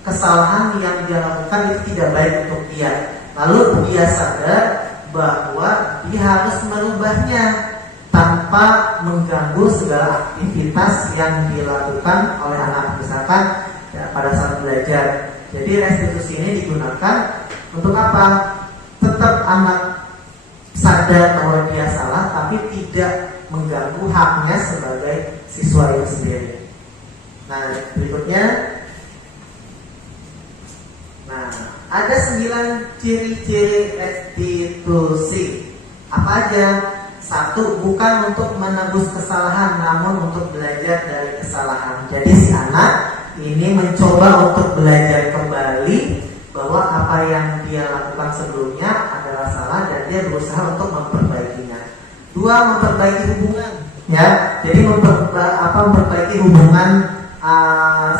kesalahan yang dia lakukan itu tidak baik untuk dia. Lalu dia sadar bahwa dia harus merubahnya tanpa mengganggu segala aktivitas yang dilakukan oleh anak, misalkan pada saat belajar. Jadi restitusi ini digunakan untuk apa? Tetap anak sadar bahwa dia salah, tapi tidak mengganggu haknya sebagai siswa itu sendiri. Nah, berikutnya, ada 9 ciri-ciri restitusi. Apa aja? Satu, bukan untuk menebus kesalahan, namun untuk belajar dari kesalahan. Jadi si anak ini mencoba untuk belajar kembali bahwa apa yang dia lakukan sebelumnya adalah salah dan dia berusaha untuk memperbaikinya. Dua, memperbaiki hubungan, ya. Jadi memperbaiki hubungan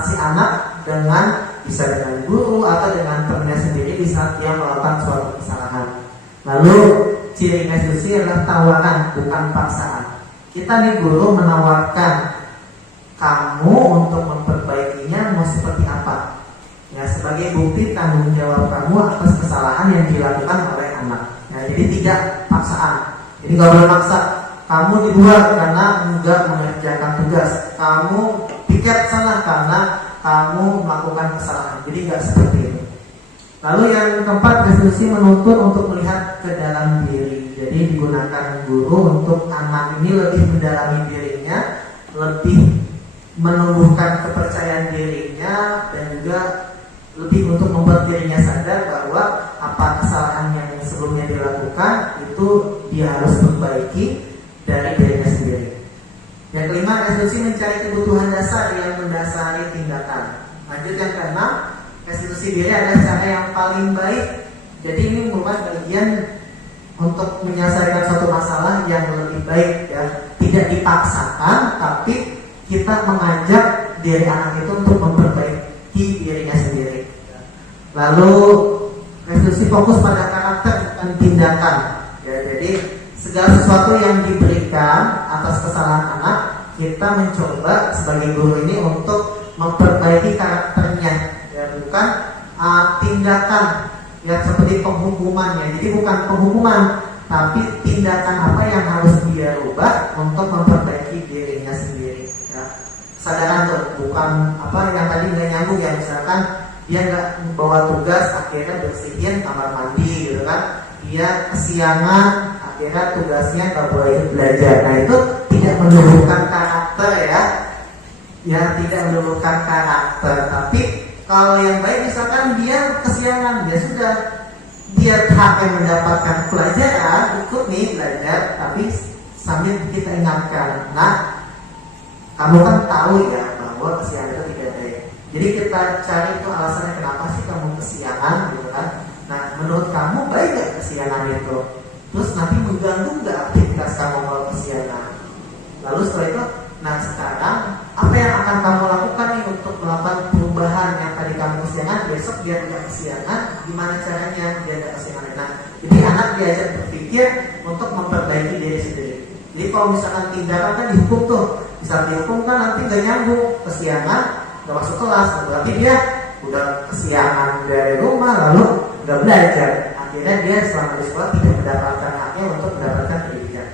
si anak dengan bisa dengan guru atau dengan temannya sendiri di saat dia melakukan suatu kesalahan. Lalu ciri restitusi adalah tawaran, bukan paksaan. Kita nih guru menawarkan kamu untuk memperbaikinya mau seperti apa? Ya, sebagai bukti tanggung jawab kamu atas kesalahan yang dilakukan oleh anak. Ya, jadi tidak paksaan. Jadi nggak boleh maksa. Kamu di luar karena enggak mengerjakan tugas. Kamu piket sana karena kamu melakukan kesalahan. Jadi nggak seperti itu. Lalu yang keempat, restitusi menuntut untuk melihat ke dalam diri. Jadi digunakan guru untuk anak ini lebih mendalami dirinya, lebih menumbuhkan kepercayaan dirinya, dan juga lebih untuk membuat dirinya sadar bahwa apa kesalahan yang sebelumnya dilakukan itu dia harus perbaiki dari dirinya sendiri. Yang kelima, restitusi mencari kebutuhan dasar yang mendasari tindakan. Lanjut yang keenam, restitusi diri adalah cara yang paling baik. Jadi ini merupakan bagian untuk menyelesaikan suatu masalah yang lebih baik, ya. Tidak dipaksakan, tapi kita mengajak diri anak itu untuk memperbaiki dirinya sendiri. Lalu restitusi fokus pada karakter dan tindakan, ya. Jadi segala sesuatu yang diberikan atas kesalahan anak, kita mencoba sebagai guru ini untuk memperbaiki karakternya, ya, bukan tindakan, ya, seperti penghukumannya. Jadi bukan penghukuman, tapi tindakan apa yang harus dia rubah untuk memperbaiki dirinya sendiri, ya. Kesadaran tuh, bukan apa yang tadi nggak nyambung, ya, misalkan dia nggak bawa tugas akhirnya bersihin kamar mandi gitu kan, dia kesiangan akhirnya tugasnya nggak boleh belajar. Nah itu tidak menumbuhkan karakter, ya tidak menumbuhkan karakter. Tapi kalau yang baik misalkan dia kesiangan, ya sudah, dia hak mendapatkan pelajaran, ikut nih belajar, tapi sambil kita ingatkan, nah kamu kan tahu ya bahwa kesiangan itu tidak baik. Jadi kita cari itu alasannya kenapa sih kamu kesiangan gitu kan. Nah menurut kamu baik gak kesiangan itu? Terus nanti mengganggu gak aktivitas kamu kalau kesiangan? Lalu setelah itu, nah sekarang apa yang akan kamu lakukan nih untuk melakukan perubahan yang tadi kamu kesiangan, besok biar gak kesiangan, gimana caranya biar gak kesiangan? Nah jadi anak diajak berpikir untuk memperbaiki diri sendiri. Jadi kalau misalkan tindakan kan dihukum tuh, bisa dihukum kan nanti gak nyambung, kesiangan gak masuk kelas, berarti dia udah kesiangan dari rumah lalu gak belajar. Akhirnya dia selama di sekolah tidak mendapatkan haknya untuk mendapatkan pendidikan.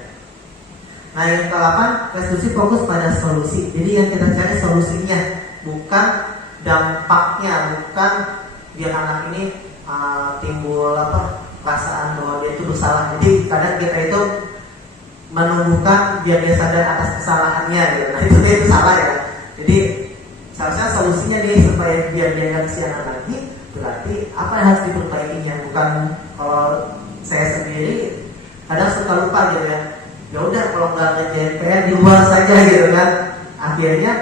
Nah yang ke-8, restitusi fokus pada solusi. Jadi yang kita cari solusinya, bukan dampaknya, bukan biar anak ini timbul perasaan bahwa dia itu bersalah. Jadi kadang kita itu menumbuhkan biar dia sadar atas kesalahannya, gitu. Nah itu salah, ya. Jadi seharusnya solusinya nih supaya biar dia nggak kesiangan lagi, berarti apa yang harus diperbaikinya. Bukan kalau saya sendiri kadang suka lupa gitu ya. Ya udah kalau nggak ngerjain PR di luar saja gitu kan. Akhirnya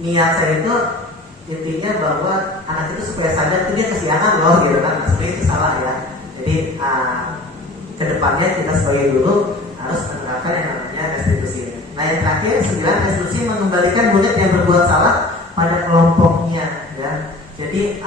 niat saya itu intinya bahwa anak itu supaya sadar itu dia kesiangan loh gitu kan. Sebenarnya itu salah, ya. Jadi kedepannya kita sebagai guru harus menerapkan yang namanya restitusi. Nah yang terakhir 9, restitusi mengembalikan murid yang berbuat salah pada kelompoknya, ya. Jadi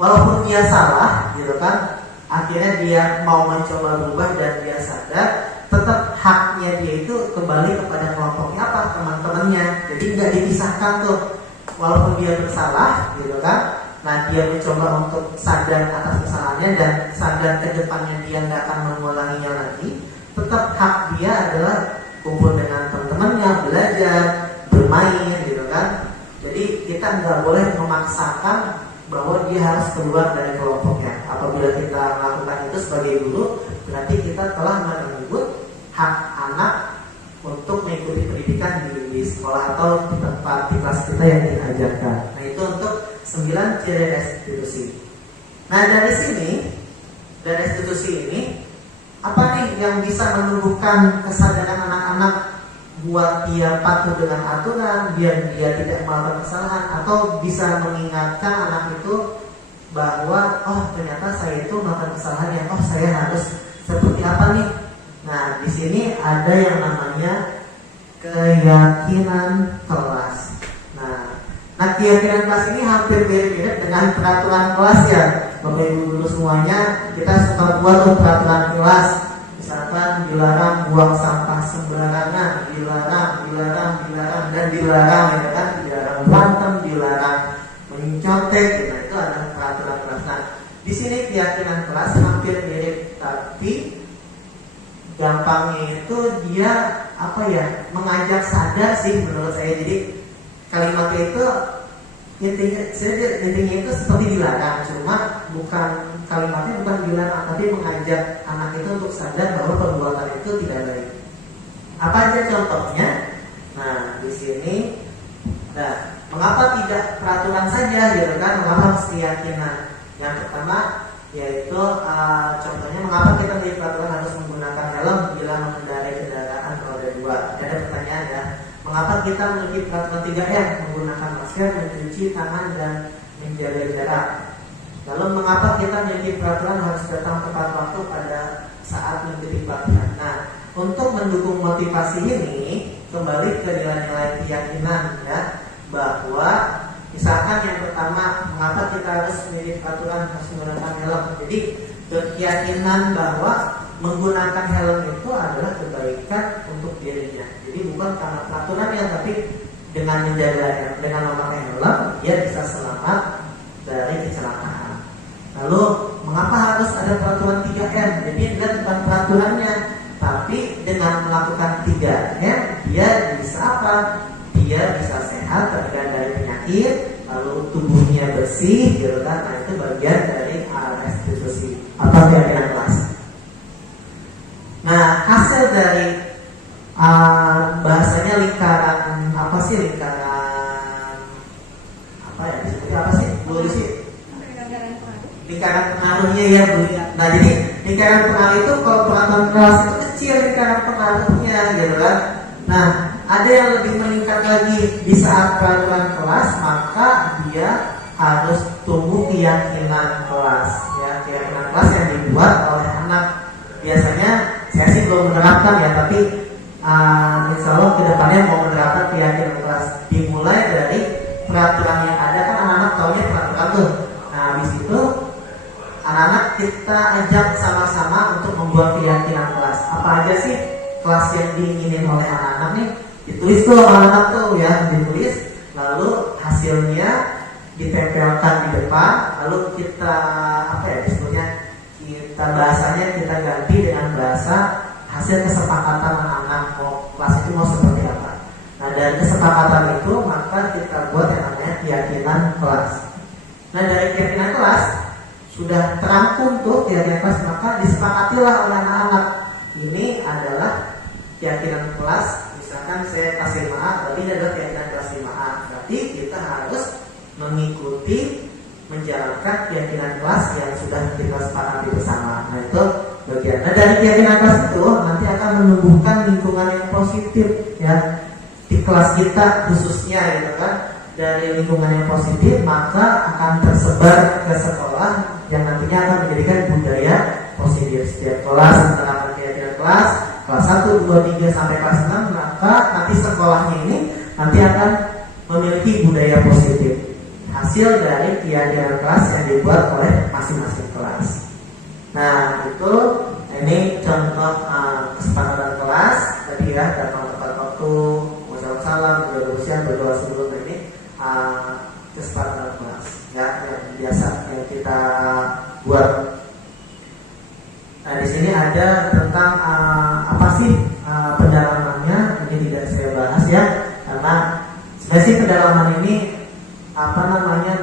walaupun dia salah gitu kan, akhirnya dia mau mencoba berubah dan dia sadar, tetap haknya dia itu kembali kepada kelompoknya, teman-temannya. Jadi nggak dipisahkan tuh, walaupun dia bersalah gitu kan. Nah dia mencoba untuk sadar atas kesalahannya dan sadar ke depannya dia nggak akan mengulanginya lagi. Tetap hak dia adalah kumpul dengan teman-temannya, belajar, bermain gitu kan. Jadi kita nggak boleh memaksakan bahwa dia harus keluar dari kelompoknya. Apabila kita melakukan itu sebagai guru, berarti kita telah merenggut hak anak untuk mengikuti pendidikan di sekolah atau di tempat di kelas kita yang diajarkan. Nah itu untuk 9 ciri restitusi. Nah dari sini, dari restitusi ini, apa nih yang bisa menumbuhkan kesadaran anak-anak buat dia patuh dengan aturan, biar dia tidak melakukan kesalahan, atau bisa mengingatkan anak itu bahwa oh ternyata saya itu melakukan kesalahan ya, oh saya harus seperti apa nih. Nah di sini ada yang namanya keyakinan kelas. Nah keyakinan kelas ini hampir mirip-mirip dengan peraturan kelas ya, Bapak Ibu guru semuanya. Kita suka buat tuh peraturan kelas. Misalkan dilarang buang sampah sembarangan, dilarang, dan dilarang ya kan, dilarang berantem, dilarang mencontek, gitu. Itu adalah peraturan kelas. Nah, di sini keyakinan kelas hampir mirip, tapi gampangnya itu dia mengajak sadar sih menurut saya. Jadi kalimatnya itu intinya itu seperti dilarang, cuma kalimatnya bukan dilarang, tapi mengajak anak itu untuk sadar bahwa perbuatan itu tidak baik. Apa aja contohnya? Nah di sini, mengapa tidak peraturan saja, gitu kan? Mengapa harus keyakinan? Yang pertama yaitu contohnya mengapa kita di peraturan harus menggunakan helm bila mengendarai kendaraan roda 2? Ada pertanyaan ya. Mengapa kita memiliki peraturan 3M, menggunakan masker, mencuci tangan, dan menjaga jarak? Lalu mengapa kita memiliki peraturan harus datang tepat waktu pada saat mengikuti pelatihan? Nah, untuk mendukung motivasi ini, kembali ke nilai-nilai keyakinan ya, bahwa misalkan yang pertama, mengapa kita harus memiliki peraturan harus menggunakan helm? Jadi keyakinan bahwa menggunakan helm itu adalah kebaikan untuk dirinya. Jadi bukan karena peraturan yang, tapi dengan memakai helm dia bisa selamat dari kecelakaan. Lalu mengapa harus ada peraturan 3M? Jadi dia bukan peraturannya, tapi dengan melakukan 3M dia bisa apa? Dia bisa sehat, terhindar dari penyakit, lalu tubuhnya bersih, gitu kan? Nah itu bagian dari restitusi atau keyakinan kelas. Nah hasil dari bahasanya lingkaran lingkaran pengaruhnya ya Bu. Nah jadi lingkaran pengaruh itu kalau peraturan kelas itu kecil lingkaran pengaruhnya, gitu kan. Nah ada yang lebih meningkat lagi di saat peraturan kelas, maka dia harus tumbuh keyakinan kelas ya, keyakinan kelas yang dibuat oleh anak. Biasanya saya sih belum menerapkan ya, tapi insya Allah kedepannya mau menerapkan keyakinan kelas. Dimulai dari peraturan yang ada, kan anak-anak taunya peraturan tuh. Nah habis itu anak-anak kita ajak sama-sama untuk membuat keyakinan kelas. Apa aja sih kelas yang diinginin oleh anak-anak nih? Ditulis tuh anak-anak tuh ya, ditulis. Lalu hasilnya ditempelkan di depan. Lalu kita disebutnya, kita bahasanya kita ganti dengan bahasa hasil kesepakatan anak-anak kelas itu mau seperti apa. Nah dari kesepakatan itu maka kita buat yang namanya keyakinan kelas. Nah dari keyakinan kelas sudah terangkum tuh keyakinan kelas, maka disepakatilah oleh anak-anak. Ini adalah keyakinan kelas. Misalkan saya kelas 5A, tapi ini adalah keyakinan kelas 5A. Berarti kita harus mengikuti, menjalankan keyakinan kelas yang sudah kita sepakati bersama. Nah itu bagian. Nah dari keyakinan kelas itu nanti akan menumbuhkan lingkungan yang positif ya di kelas kita khususnya, gitu kan. Dari lingkungan yang positif maka akan tersebar ke sekolah yang nantinya akan menjadikan budaya positif. Setiap kelas menerapkan keyakinan kelas 1, 2, 3 sampai kelas 6, maka nanti sekolahnya ini nanti akan memiliki budaya positif hasil dari keyakinan kelas yang dibuat oleh masing-masing kelas. Nah itu ini contoh kesepakatan kelas tadi ya, datang tepat waktu, mengucapkan salam, berdoa sebelum ini kesepakatan kelas ya yang biasa yang kita buat. Nah di sini ada tentang apa sih pendalamannya, ini tidak saya bahas ya, karena sebenarnya sih pendalaman ini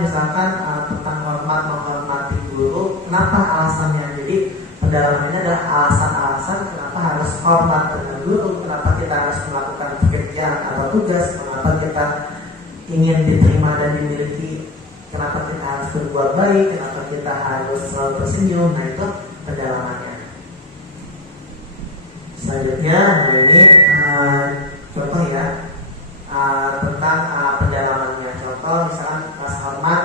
misalkan tentang menghormati guru. Kenapa alasannya? Jadi pendalamannya adalah alasan-alasan kenapa harus hormat dengan guru, kenapa kita harus melakukan pekerjaan atau tugas, kenapa kita ingin diterima dan dimiliki, kenapa kita harus berbuat baik, kenapa kita harus selalu tersenyum. Nah itu pendalamannya. Selanjutnya, nah ini contoh ya tentang pendalamannya. Contoh misalkan rasa hormat,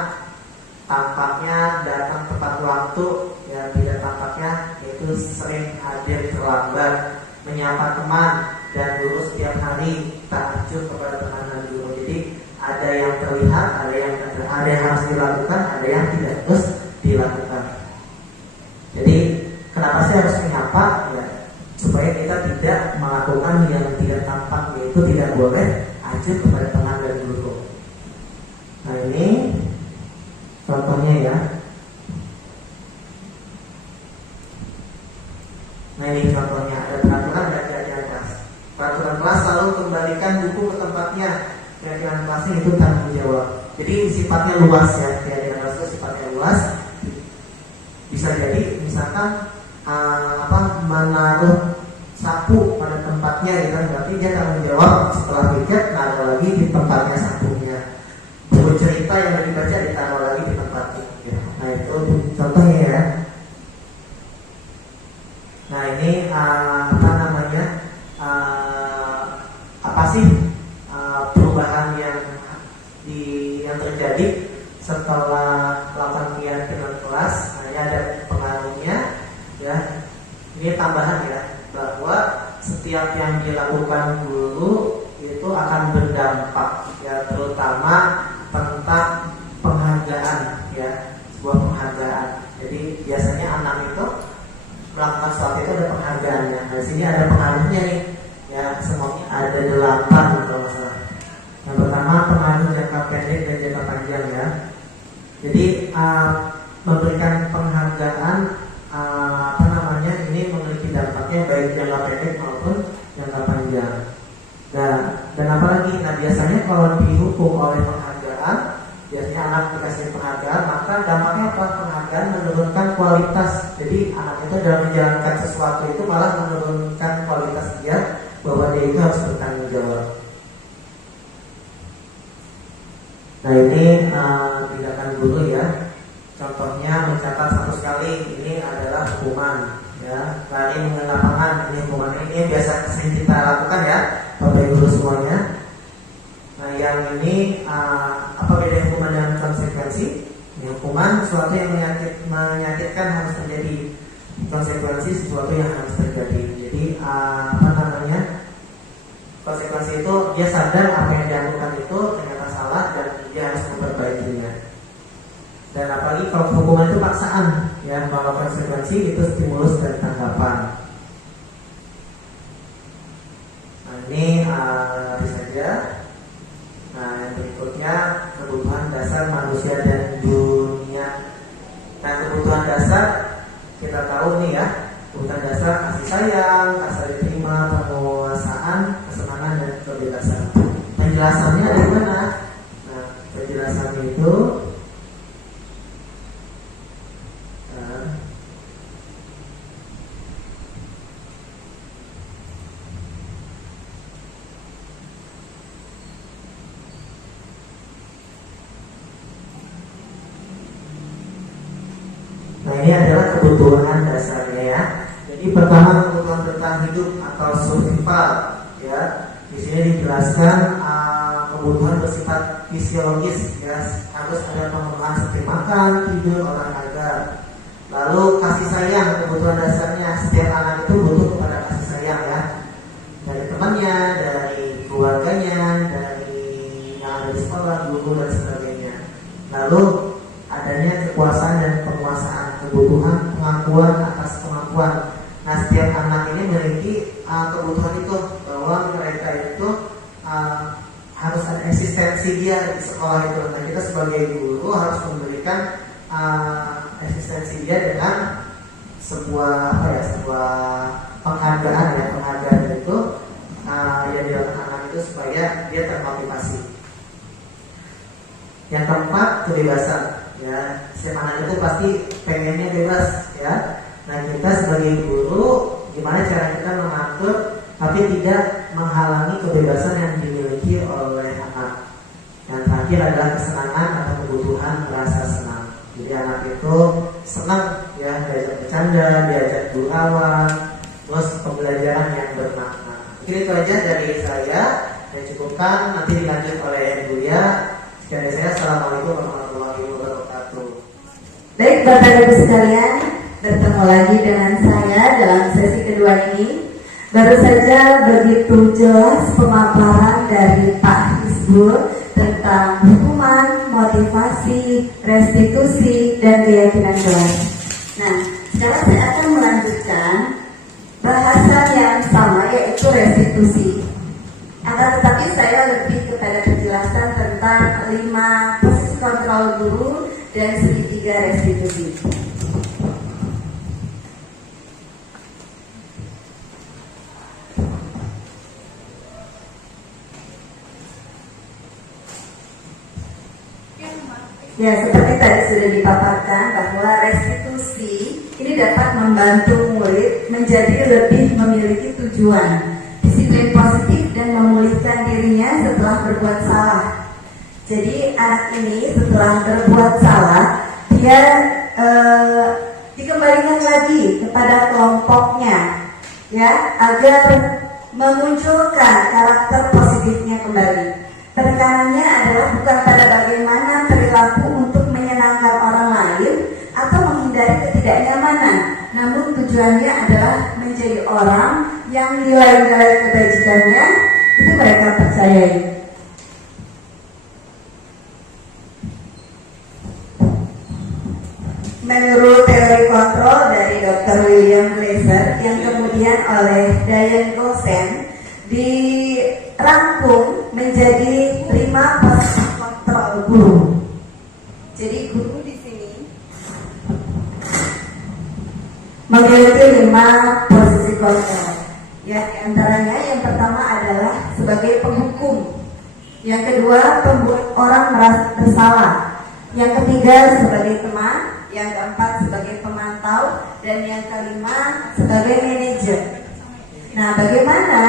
tampaknya datang tepat waktu, ya tidak tampaknya yaitu sering hadir terlambat, menyapa teman dan guru setiap hari, tak acuh kepada tekanan guru. Jadi ada yang terlihat, ada yang harus dilakukan, ada yang tidak harus dilakukan. Jadi kenapa sih harus menyapa? Ya, supaya kita tidak melakukan yang tidak tampak, yaitu tidak boleh acuh kepada teman dan guru. Nah ini contohnya ya. Nah ini contohnya, ada peraturan dan keadaan kelas. Peraturan kelas selalu kembalikan buku ke tempatnya. Keadaan kelasnya itu tanggung jawab. Jadi sifatnya luas ya, keadaan kelas itu sifatnya luas. Bisa jadi misalkan menaruh sapu pada tempatnya gitu, berarti dia tanggung jawab setelah piket naruh lagi di tempatnya sapunya. Buku cerita yang dibaca ditaruh lagi di tempatnya. Nah itu contohnya ya. Nah ini apa sih perubahan yang terjadi setelah melakukan kegiatan kelas? Nah, ini ada pengaruhnya ya. Ini tambahan ya, bahwa setiap yang dilakukan guru itu akan berdampak ya, terutama tentang penghargaan ya, sebuah penghargaan. Jadi biasanya anak itu melakukan sesuatu itu ada penghargaannya. Nah, di sini ada pengaruhnya nih. Ya, semuanya ada 8 kalau nggak salah. Yang pertama pengaruh jangka pendek dan jangka panjang ya. Jadi memberikan penghargaan ini memiliki dampaknya baik jangka pendek maupun jangka panjang. Dan apalagi, nah biasanya kalau dihukum oleh penghargaan, biasanya anak dikasih penghargaan, maka dampaknya apa? Penghargaan menurunkan kualitas. Jadi anak itu dalam menjalankan sesuatu itu malah menurunkan kualitas dia, bahwa dia itu harus bertanggung jawab. Nah ini tindakan guru ya. Contohnya mencatat 100 kali, ini adalah hukuman ya. Lari mengenai lapangan, ini hukuman. Ini biasa sering kita lakukan ya, Bapak Ibu semuanya. Nah yang ini apa beda hukuman dengan konsekuensi? Ya, hukuman sesuatu yang menyakitkan harus terjadi, konsekuensi sesuatu yang harus terjadi. Jadi konsekuensi itu dia sadar apa yang dilakukan itu ternyata salah dan dia harus memperbaikinya. Dan apalagi kalau hukuman itu paksaan ya, kalau konsekuensi itu stimulus dan tanggapan. Nah ini saja. Nah yang berikutnya kebutuhan dasar manusia dan dunia. Nah kebutuhan dasar kita tahu nih ya, kebutuhan dasar kasih sayang, rasa diterima, penguasaan, kesenangan dan kebebasan. Penjelasannya ada di mana? Nah penjelasannya itu ini adalah kebutuhan dasarnya ya. Jadi pertama kebutuhan bertahan hidup atau survival ya. Di sini dijelaskan kebutuhan bersifat fisiologis ya, harus ada pemenuhan seperti makan, tidur, olahraga. Lalu kasih sayang, kebutuhan dasarnya setiap anak itu butuh kepada kasih sayang ya, dari temannya, dari keluarganya, dari yang ada di sekolah, guru dan sebagainya. Lalu adanya kekuasaan dan penguasaan, kebutuhan pengakuan atas kemampuan. Nah setiap anak ini memiliki kebutuhan itu, bahwa mereka itu harus ada eksistensi dia di sekolah itu. Nah kita sebagai guru harus memberikan eksistensi dia dengan sebuah penghargaan ya, penghargaan itu yang dilakukan anak itu supaya dia termotivasi. Yang keempat kebebasan. Ya, setiap anak itu pasti pengennya bebas ya. Nah kita sebagai guru gimana cara kita mengatur tapi tidak menghalangi kebebasan yang dimiliki oleh anak. Yang terakhir adalah kesenangan atau kebutuhan merasa senang. Jadi anak itu senang ya, diajak bercanda, diajak gurauan, terus pembelajaran yang bermakna. Mungkin itu aja dari saya. Saya cukupkan, nanti dilanjut oleh Bu ya. Sekian dari saya. Assalamualaikum warahmatullahi wabarakatuh. Baik Bapak Ibu sekalian, bertemu lagi dengan saya dalam sesi kedua ini. Baru saja begitu jelas pemaparan dari Pak Hizbul tentang hukuman, motivasi, restitusi, dan keyakinan kelas. Nah, sekarang saya akan melanjutkan bahasan yang sama, yaitu restitusi. Akan tetapi saya lebih kepada penjelasan tentang 5 posisi kontrol guru dan segitiga restitusi. Ya, seperti tadi sudah dipaparkan bahwa restitusi ini dapat membantu murid menjadi lebih memiliki tujuan, disiplin positif, dan memulihkan dirinya setelah berbuat salah. Jadi anak ini setelah berbuat salah, dia dikembalikan lagi kepada kelompoknya, ya, agar memunculkan karakter positifnya kembali. Tekanannya adalah bukan pada bagaimana perilaku untuk menyenangkan orang lain atau menghindari ketidaknyamanan, namun tujuannya adalah menjadi orang yang nilai-nilai kebajikannya itu mereka percayai. Menurut teori kontrol dari Dr. William Glasser yang kemudian oleh Diane Gosen dirangkum menjadi 5 posisi kontrol guru. Jadi guru di sini memiliki 5 posisi kontrol. Ya, antaranya yang pertama adalah sebagai penghukum, yang kedua pembuat orang merasa bersalah, yang ketiga sebagai teman, yang keempat sebagai pemantau, dan yang kelima sebagai manajer. Nah, bagaimana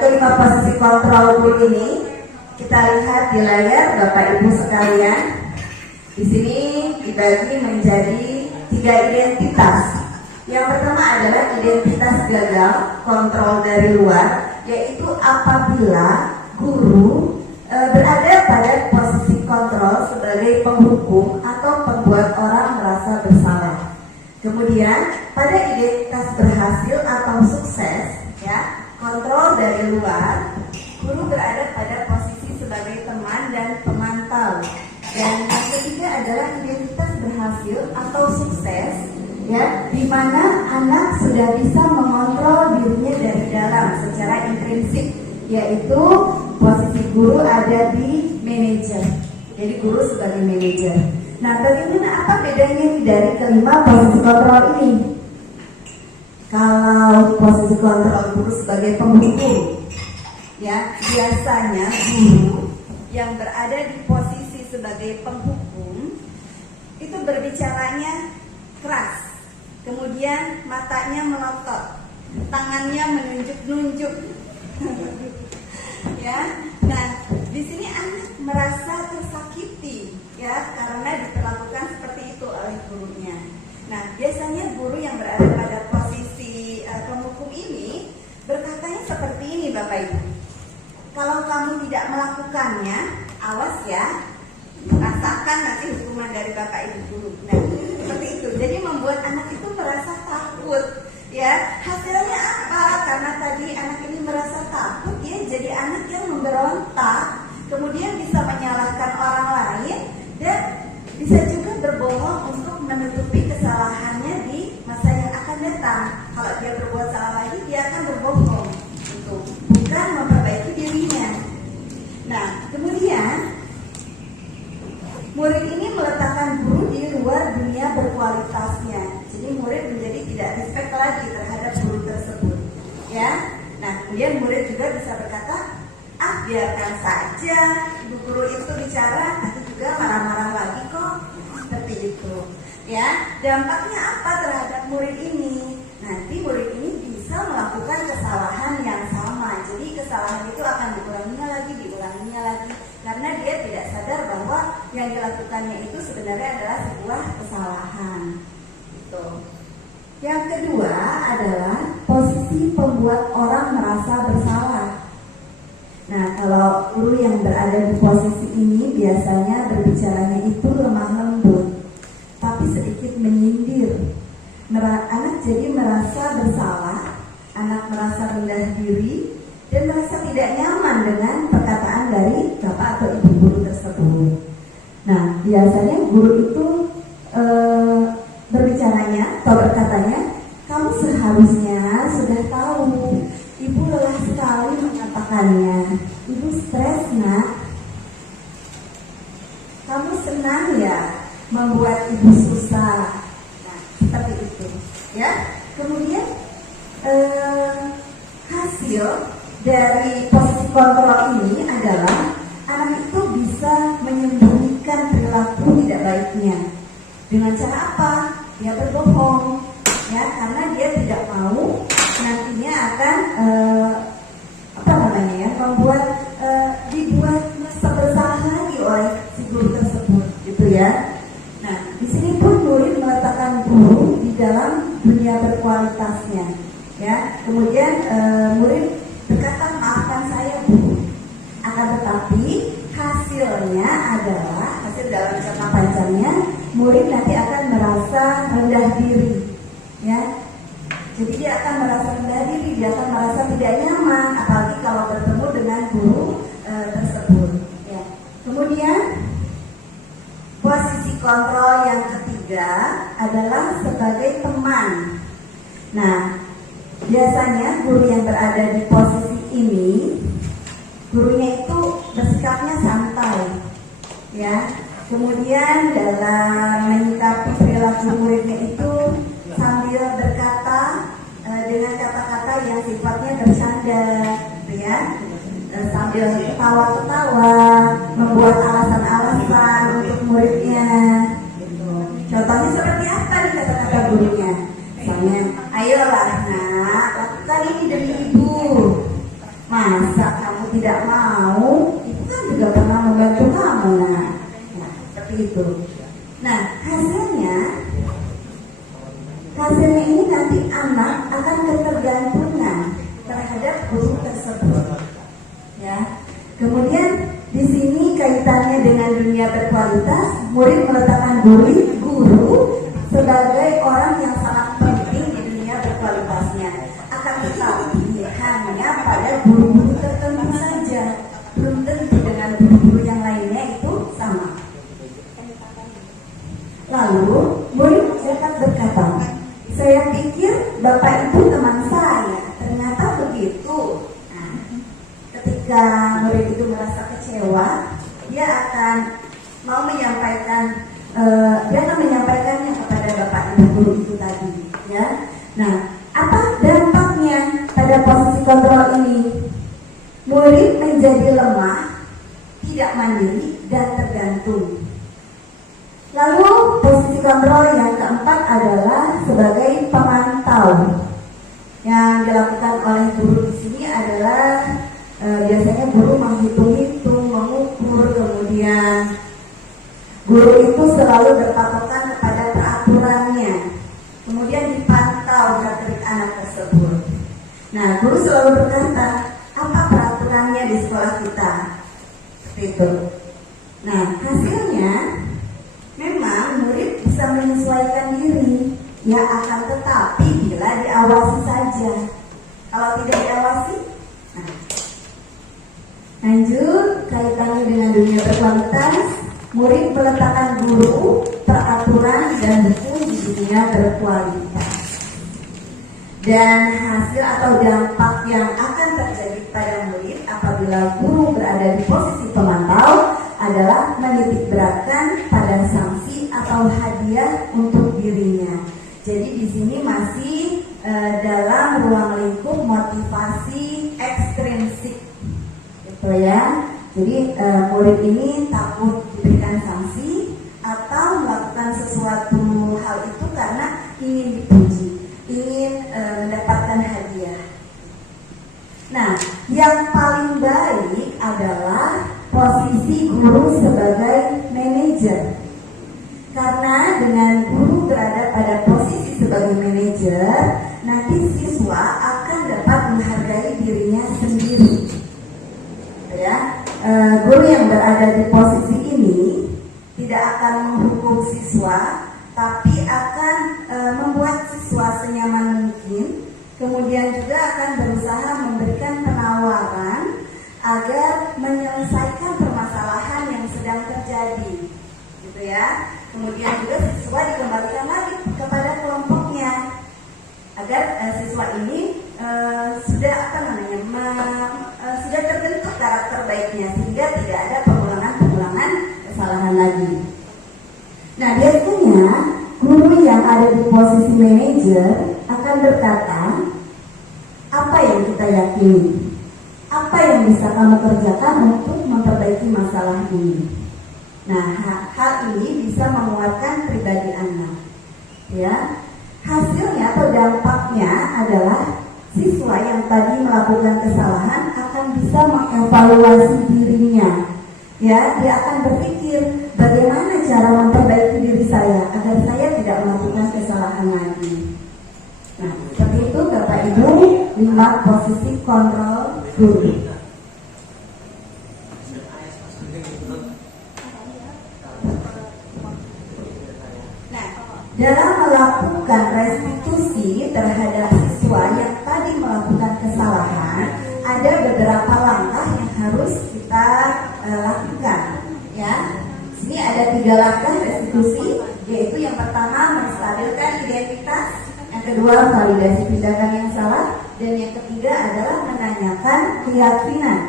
kelima posisi kontrol guru ini? Kita lihat di layar Bapak Ibu sekalian. Di sini dibagi menjadi 3 identitas. Yang pertama adalah identitas gagal, kontrol dari luar, yaitu apabila guru berada pada posisi kontrol sebagai penghukum atau pembuat orang merasa bersalah. Kemudian pada identitas berhasil atau sukses, ya, kontrol dari luar, guru berada pada posisi sebagai teman dan pemantau. Dan yang ketiga adalah identitas berhasil atau sukses, ya, di mana anak sudah bisa mengontrol dirinya dari dalam secara intrinsik, yaitu posisi guru ada di manajer. Jadi guru sebagai manajer. Nah, bagaimana apa bedanya dari kelima posisi kontrol ini? Kalau posisi kontrol guru sebagai penghukum, ya, biasanya guru yang berada di posisi sebagai penghukum itu berbicaranya keras, kemudian matanya melotot, tangannya menunjuk-nunjuk. Ya, nah di sini anak merasa tersakiti, ya, karena diperlakukan seperti itu oleh gurunya. Nah, biasanya guru yang berada pada posisi penghukum ini berkatanya seperti ini, Bapak Ibu. Kalau kamu tidak melakukannya, awas ya, rasakan nanti hukuman dari Bapak Ibu guru. Nah, seperti itu. Jadi membuat anak itu merasa takut. Ya, hasilnya apa? Karena tadi anak ini merasa takut, ya, jadi anak yang memberontak, kemudian bisa menyalahkan orang lain dan bisa juga berbohong untuk menutupi kesalahannya di masa yang akan datang. Kalau dia berbuat salah lagi, dia akan berbohong untuk bukan memperbaiki dirinya. Nah, kemudian murid ini meletakkan guru di luar dunia berkualitasnya. Jadi murid menjadi tidak respect lagi terhadap guru tersebut, ya. Nah, kemudian murid juga bisa berkata, biarkan saja ibu guru itu bicara, nanti juga marah-marah lagi kok, seperti itu, ya. Dampaknya apa terhadap murid ini? Nanti murid ini bisa melakukan kesalahan yang sama. Jadi kesalahan itu akan diulanginya lagi, karena dia tidak sadar bahwa yang dilakukannya itu sebenarnya adalah sebuah kesalahan. Gitu. Yang kedua adalah membuat orang merasa bersalah. Nah, kalau guru yang berada di posisi ini biasanya berbicaranya itu lemah lembut, tapi sedikit menyindir. Anak jadi merasa bersalah, anak merasa rendah diri, dan merasa tidak nyaman dengan perkataan dari bapak atau ibu guru tersebut. Nah, biasanya guru itu berbicaranya atau berkatanya, kamu seharusnya sudah tahu, ibu lelah sekali mengatakannya, ibu stres nak, kamu senang ya membuat ibu susah. Nah, seperti itu ya. Kemudian hasil dari posisi kontrol ini adalah anak itu bisa menyembunyikan perilaku tidak baiknya. Dengan cara apa? Dia berbohong, ya, karena dia tidak mau nantinya akan membuat dibuat merasa bersalah lagi oleh si guru tersebut, gitu ya. Nah, di sini pun murid meletakkan guru di dalam dunia berkualitasnya, ya. Kemudian murid berkata, maafkan saya bu, akan tetapi hasilnya adalah hasil dalam jangka panjangnya murid nanti akan merasa rendah diri, ya. Jadi dia akan merasa rendah diri, dia akan merasa tidak nyaman, apalagi kalau bertemu dengan guru tersebut, ya. Kemudian posisi kontrol yang ketiga adalah sebagai teman. Nah, biasanya guru yang berada di posisi ini, gurunya itu bersikapnya santai, ya. Kemudian dalam menyikapi perilaku muridnya itu sambil berkata dengan kata-kata yang sifatnya bercanda, gitu ya. Sambil ketawa-ketawa, membuat alasan-alasan untuk muridnya. Contohnya seperti apa nih kata-kata gurunya? Misalnya, ayolah nak, lakukan ini demi ibu. Masa kamu tidak mau? Ibu kan juga pernah membantu kamu, nak. Nah, seperti itu. Nah, hasilnya ini nanti anak akan ketergantungan terhadap guru tersebut, ya. Kemudian di sini kaitannya dengan dunia berkualitas, murid meletakkan guru sebagai orang yang sangat penting di dunia berkualitasnya. Akan tetapi hanya pada guru-guru tertentu saja, belum tentu dengan guru-guru yang lainnya itu sama. Lalu murid dapat berkata, saya pikir bapak itu teman saya, ternyata begitu. Nah, ketika murid itu merasa kecewa, dia akan menyampaikannya kepada bapak ibu guru itu tadi, ya. Nah, apa dampaknya pada posisi kontrol ini? Murid menjadi lemah, tidak mandiri dan tergantung. Lalu posisi kontrol yang keempat adalah sebagai pemantau. Yang dilakukan oleh guru di sini adalah biasanya guru menghitung-hitung, mengukur, kemudian guru itu selalu berpatokan kepada peraturannya, kemudian dipantau gerak-gerik anak tersebut. Nah, guru selalu berkata, apa peraturannya di sekolah kita? Seperti itu. Nah, hasilnya memang murid bisa menyesuaikan diri, ya, akan tetapi bila diawasi saja. Kalau tidak diawasi, nah. Lanjut, kaitannya dengan dunia berkualitas, murid meletakkan guru, peraturan, dan buku di dunia berkualitas. Dan hasil atau dampak yang akan terjadi pada murid apabila guru berada di posisi pemantau adalah menitik beratkan pada sanksi atau hadiah untuk dirinya. Jadi di sini masih dalam ruang lingkup motivasi ekstrinsik, gitu ya. Jadi murid ini takut diberikan sanksi atau melakukan sesuatu hal itu karena ingin dipuji, ingin mendapatkan hadiah. Nah, yang paling baik adalah posisi guru sebagai manajer. Karena dengan guru berada pada posisi sebagai manajer, nanti siswa akan dapat sendiri. Ya, guru yang berada di posisi ini tidak akan menghukum siswa, tapi akan membuat siswa senyaman mungkin. Kemudian juga akan berusaha memberikan penawaran agar menyelesaikan permasalahan yang sedang terjadi, gitu ya. Kemudian juga siswa dikembalikan lagi kepada kelompoknya agar siswa ini sudah sudah terbentuk karakter baiknya sehingga tidak ada pengulangan kesalahan lagi. Nah, biasanya guru yang ada di posisi manajer akan berkata, apa yang kita yakini, apa yang bisa kamu kerjakan untuk memperbaiki masalah ini. Nah, hal ini bisa menguatkan pribadi anak. Ya, hasilnya atau dampaknya adalah siswa yang tadi melakukan kesalahan akan bisa mengevaluasi dirinya. Ya, dia akan berpikir bagaimana cara memperbaiki diri saya agar saya tidak melakukan kesalahan lagi. Nah, seperti itu Bapak Ibu, 5 posisi kontrol guru. Nah, dalam melakukan restitusi terhadap siswa yang tadi melakukan kesalahan, ada beberapa langkah yang harus kita lakukan. Ya, sini ada 3 langkah restitusi, yaitu yang pertama menstabilkan identitas, yang kedua validasi tindakan yang salah, dan yang ketiga adalah menanyakan keyakinan.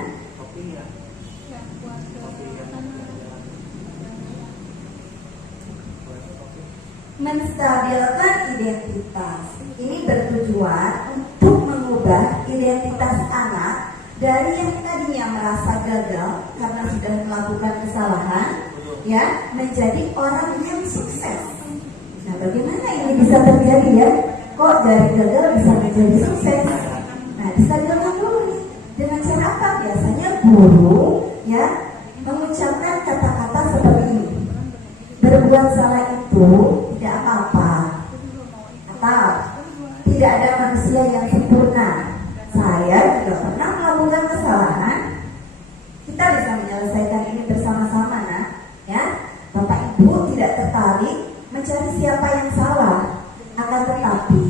Menstabilkan identitas ini bertujuan untuk mengubah identitas anak dari yang tadinya merasa gagal karena sudah melakukan kesalahan, ya, menjadi orang yang sukses. Nah, bagaimana ini bisa terjadi ya? Kok dari gagal bisa menjadi sukses? Nah, distabilkan dulu nih. Dengan cara apa? Biasanya guru ya mengucapkan kata-kata seperti ini. Berbuat salah itu tidak apa-apa. Atau tidak ada manusia yang sempurna. Saya juga pernah melakukan kesalahan. Kita bisa menyelesaikan ini bersama-sama, nah, ya. Bapak Ibu tidak tertarik mencari siapa yang salah, akan tetapi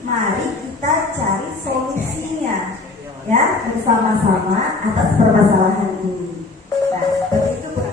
mari kita cari solusinya, ya, bersama-sama atas permasalahan ini. Nah, seperti itu Pak.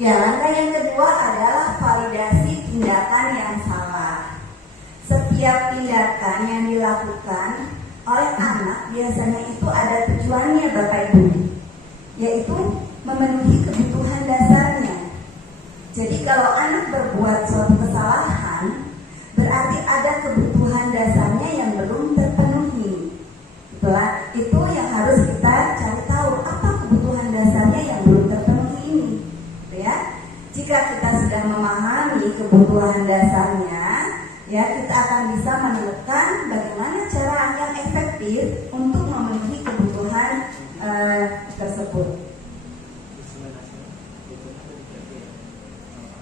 Ya, langkah yang kedua adalah validasi tindakan yang salah. Setiap tindakan yang dilakukan oleh anak biasanya itu ada tujuannya Bapak Ibu, yaitu memenuhi kebutuhan dasarnya. Jadi kalau anak berbuat suatu kesalahan, berarti ada kebutuhan dasarnya yang belum terpenuhi. Itu yang harus kita cari tahu, apa kebutuhan dasarnya yang belum terpenuhi ini. Ya, jika kita sudah memahami kebutuhan dasarnya, ya, kita akan bisa menemukan bagaimana cara yang efektif untuk memenuhi kebutuhan tersebut.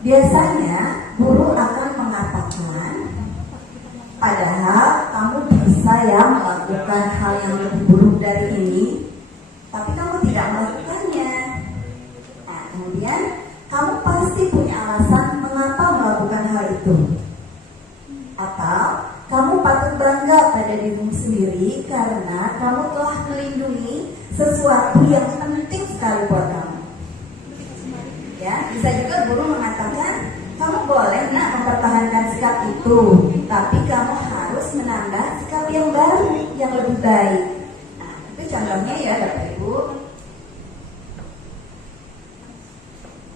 Biasanya guru akan mengatakan, padahal kamu bisa ya melakukan hal yang lebih buruk dari ini, tapi kamu tidak melakukannya. Nah, kemudian kamu pasti punya alasan mengapa melakukan hal itu. Atau kamu patut bangga pada dirimu sendiri karena kamu telah melindungi sesuatu yang penting sekali buat kamu. Ya, bisa juga guru mengatakan, kamu boleh nak mempertahankan sikap itu, tapi kamu harus menambah sikap yang baru, yang lebih baik. Nah, itu contohnya ya Bapak Ibu.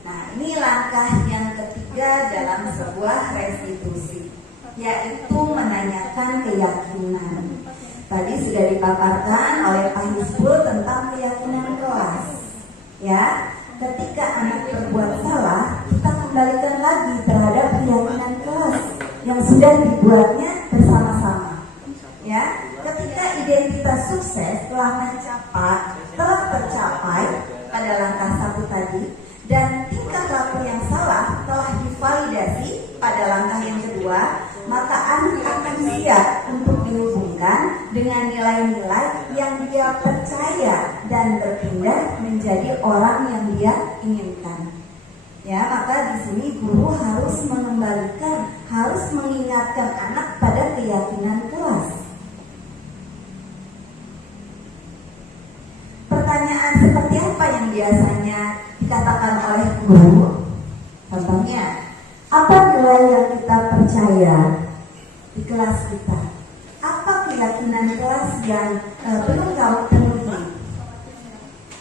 Nah, ini langkah yang ketiga dalam sebuah restitusi, yaitu menanyakan keyakinan. Tadi sudah dipaparkan oleh Pak Hizbul tentang keyakinan kelas. Ya, ketika anak berbuat salah, kita kembalikan lagi sudah dibuatnya bersama-sama. Ya, ketika identitas sukses telah tercapai pada langkah 1 tadi, dan tingkah laku yang salah telah divalidasi pada langkah yang kedua, maka anak akan siap untuk dihubungkan dengan nilai-nilai yang dia percaya dan berpindah menjadi orang yang dia inginkan. Ya, maka di sini guru harus mengembalikan, harus mengingatkan anak pada keyakinan kelas. Pertanyaan seperti apa yang biasanya dikatakan oleh guru? Contohnya, apa nilai yang kita percaya di kelas kita? Apa keyakinan kelas yang belum kamu penuhi?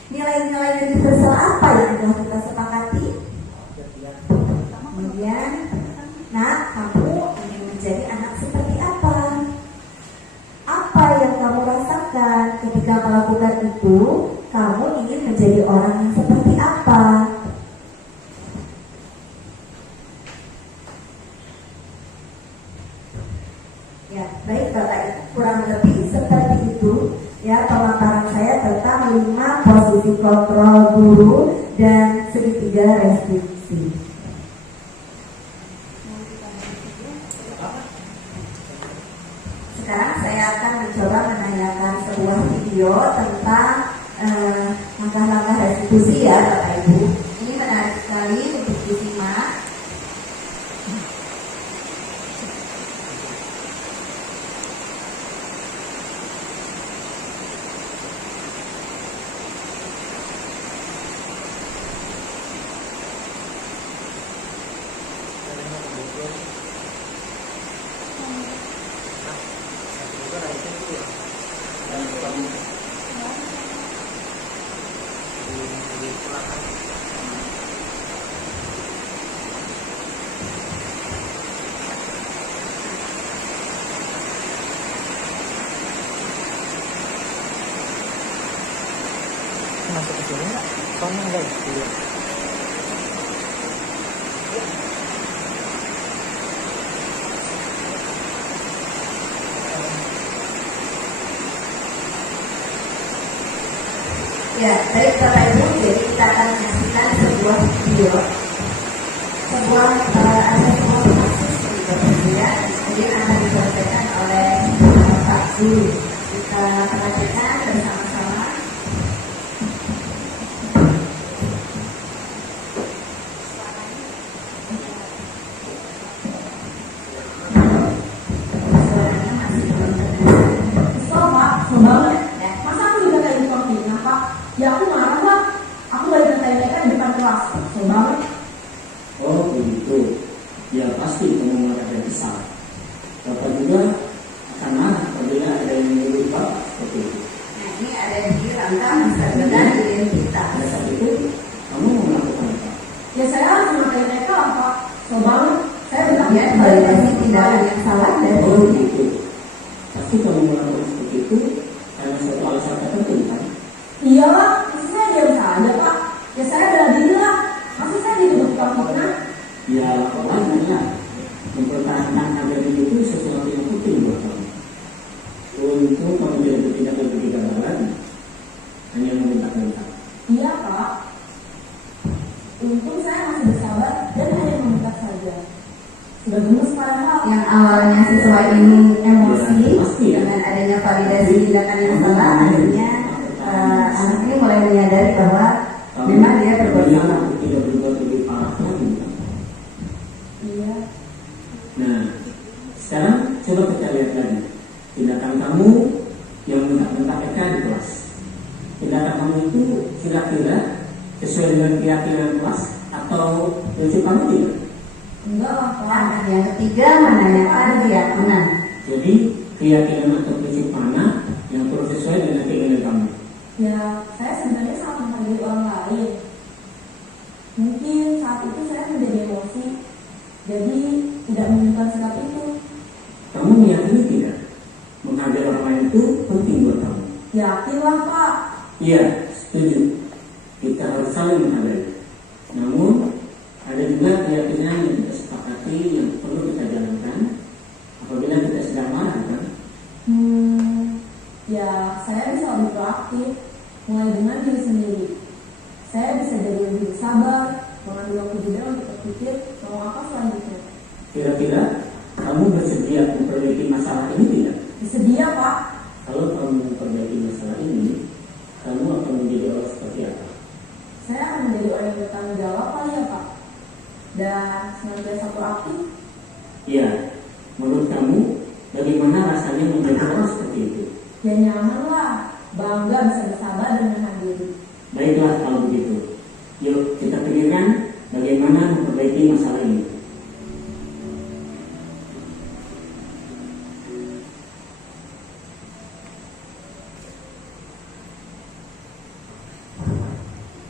Nilai-nilai universal apa yang telah kita sepakati? Kemudian, nah, kamu ingin menjadi anak seperti apa? Apa yang kamu rasakan ketika melakukan itu? Kamu ingin menjadi orang yang seperti apa? Ya, baik Bapak Ibu, kurang lebih seperti itu ya pemaparan saya tentang 5 posisi kontrol guru dan segitiga restriksi. Sekarang saya akan mencoba menanyakan sebuah video tentang langkah-langkah restitusi ya Bapak Ibu. Ini menarik sekali untuk disimak. Masuk ke sini nggak? Kamu ada video? Ya, baik Bapak Ibu, jadi kita akan menyaksikan sebuah video, sebuah kasus ya, jadi akan disampaikan oleh Pak Guru. Kita perhatikan bersama-sama. Ya aku marah Pak, aku lagi ngatain mereka di depan kelas, kesel banget. Oh begitu, ya pasti kamu marah dan kesal. Bapak juga akan marah apabila ada yang menyuruh Bapak seperti itu. Nah, ini ada di rangka masa depan identitas. Pada saat itu, kamu mau melakukan apa? Ya saya harus ngatain mereka lah Pak, kesel banget. Saya bilang Ya, validasi tindakan yang salah dari Oh begitu, pasti kamu melakukan seperti itu karena suatu alasan tertentu kan? iyalah, masa saya diam saja Pak. Ya saya bela diri lah, masa saya dituduh tukang fitnah? Ya lawannya mempertahankan harga diri itu sesuatu yang penting buat kamu. Untuk kamu tidak bertindak lebih gegabah lagi, hanya meminta-minta. Iya Pak, untung saya masih bersabar dan hanya meminta saja. Sudah gemes pada hal yang awalnya siswa ini emosi Ya, pasti ya. dengan adanya validasi tindakan yang salah, akhirnya anak ini mulai menyadari bahwa memang dia berbuat salah. Tidak berbuat lebih parah lagi kan? Iya. Nah, sekarang coba kita lihat lagi tindakan kamu yang mentak-mentak Eka di kelas. Tindakan kamu itu kira-kira sesuai dengan keyakinan kelas atau prinsip kamu tidak? Enggak lah Pak. Nah, yang ketiga menanyakan keyakinan. Jadi keyakinan atau prinsip mana yang perlu sesuai dengan keinginan kamu? Ya, saya sebenarnya sangat menghargai orang lain. Mungkin saat itu saya menjadi emosi, jadi tidak menunjukkan sikap itu. Kamu meyakini tidak? Menghargai orang lain itu penting buat kamu. Yakinlah Pak. Iya, setuju. Kita harus saling menghargai. Namun ada juga keyakinan yang kita sepakati yang perlu kita jalankan, berpikir mau apa selanjutnya. Kira-kira kamu bersedia memperbaiki masalah ini tidak? Bersedia, Pak. Kalau kamu memperbaiki masalah ini, kamu akan menjadi orang seperti apa? Saya akan menjadi orang yang bertanggung jawab kali ya, Pak. Dan senantiasa proaktif. Ya, menurut kamu bagaimana rasanya menjadi orang seperti itu? Ya nyaman lah. Bangga bisa bersahabat dengan Handiri. Baiklah kalau begitu. Yuk kita pikirkan bagaimana memperbaiki masalah ini.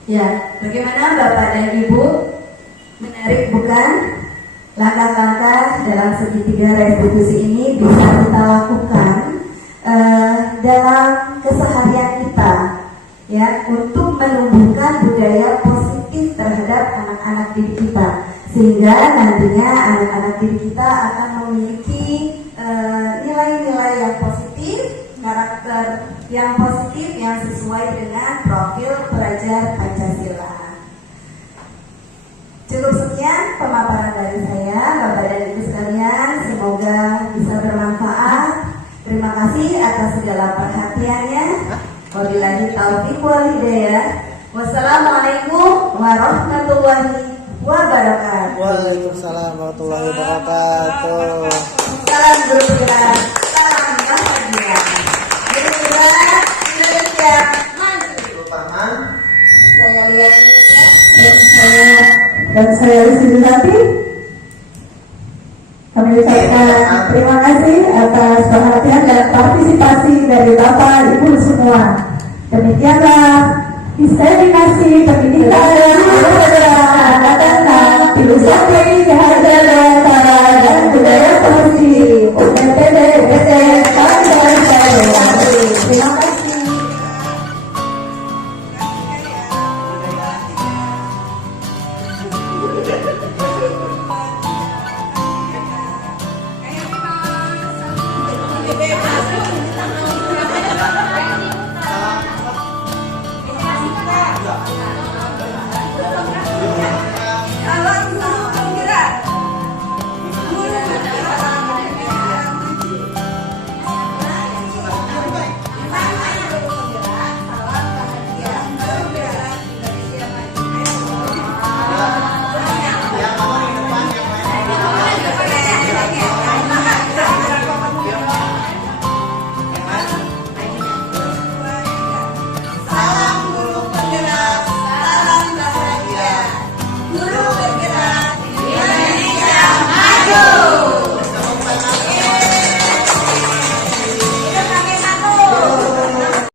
Ya, bagaimana Bapak dan Ibu? Menarik bukan? Langkah-langkah dalam segitiga restitusi ini bisa kita lakukan dalam keseharian kita, ya, untuk menumbuhkan budaya positif terhadap anak-anak didik kita, sehingga nantinya anak-anak didik kita akan memiliki nilai-nilai yang positif, karakter yang positif yang sesuai dengan profil pelajar Pancasila. Cukup sekian pemaparan dari saya, Bapak dan Ibu sekalian. Semoga bisa bermanfaat. Terima kasih atas segala perhatiannya. Wabillahi taufiq wal hidayah. Wassalamualaikum warahmatullahi wabarakatuh. Waalaikumsalam warahmatullahi wabarakatuh. Salam guru pikiran, salam bahagia. Guru pikiran Indonesia maju. Paman, Saya lihat saya Rizky Zati. Kami ucapkan terima kasih atas perhatian dan partisipasi dari Bapak Ibu semua. Demikianlah diseminasi pendidikan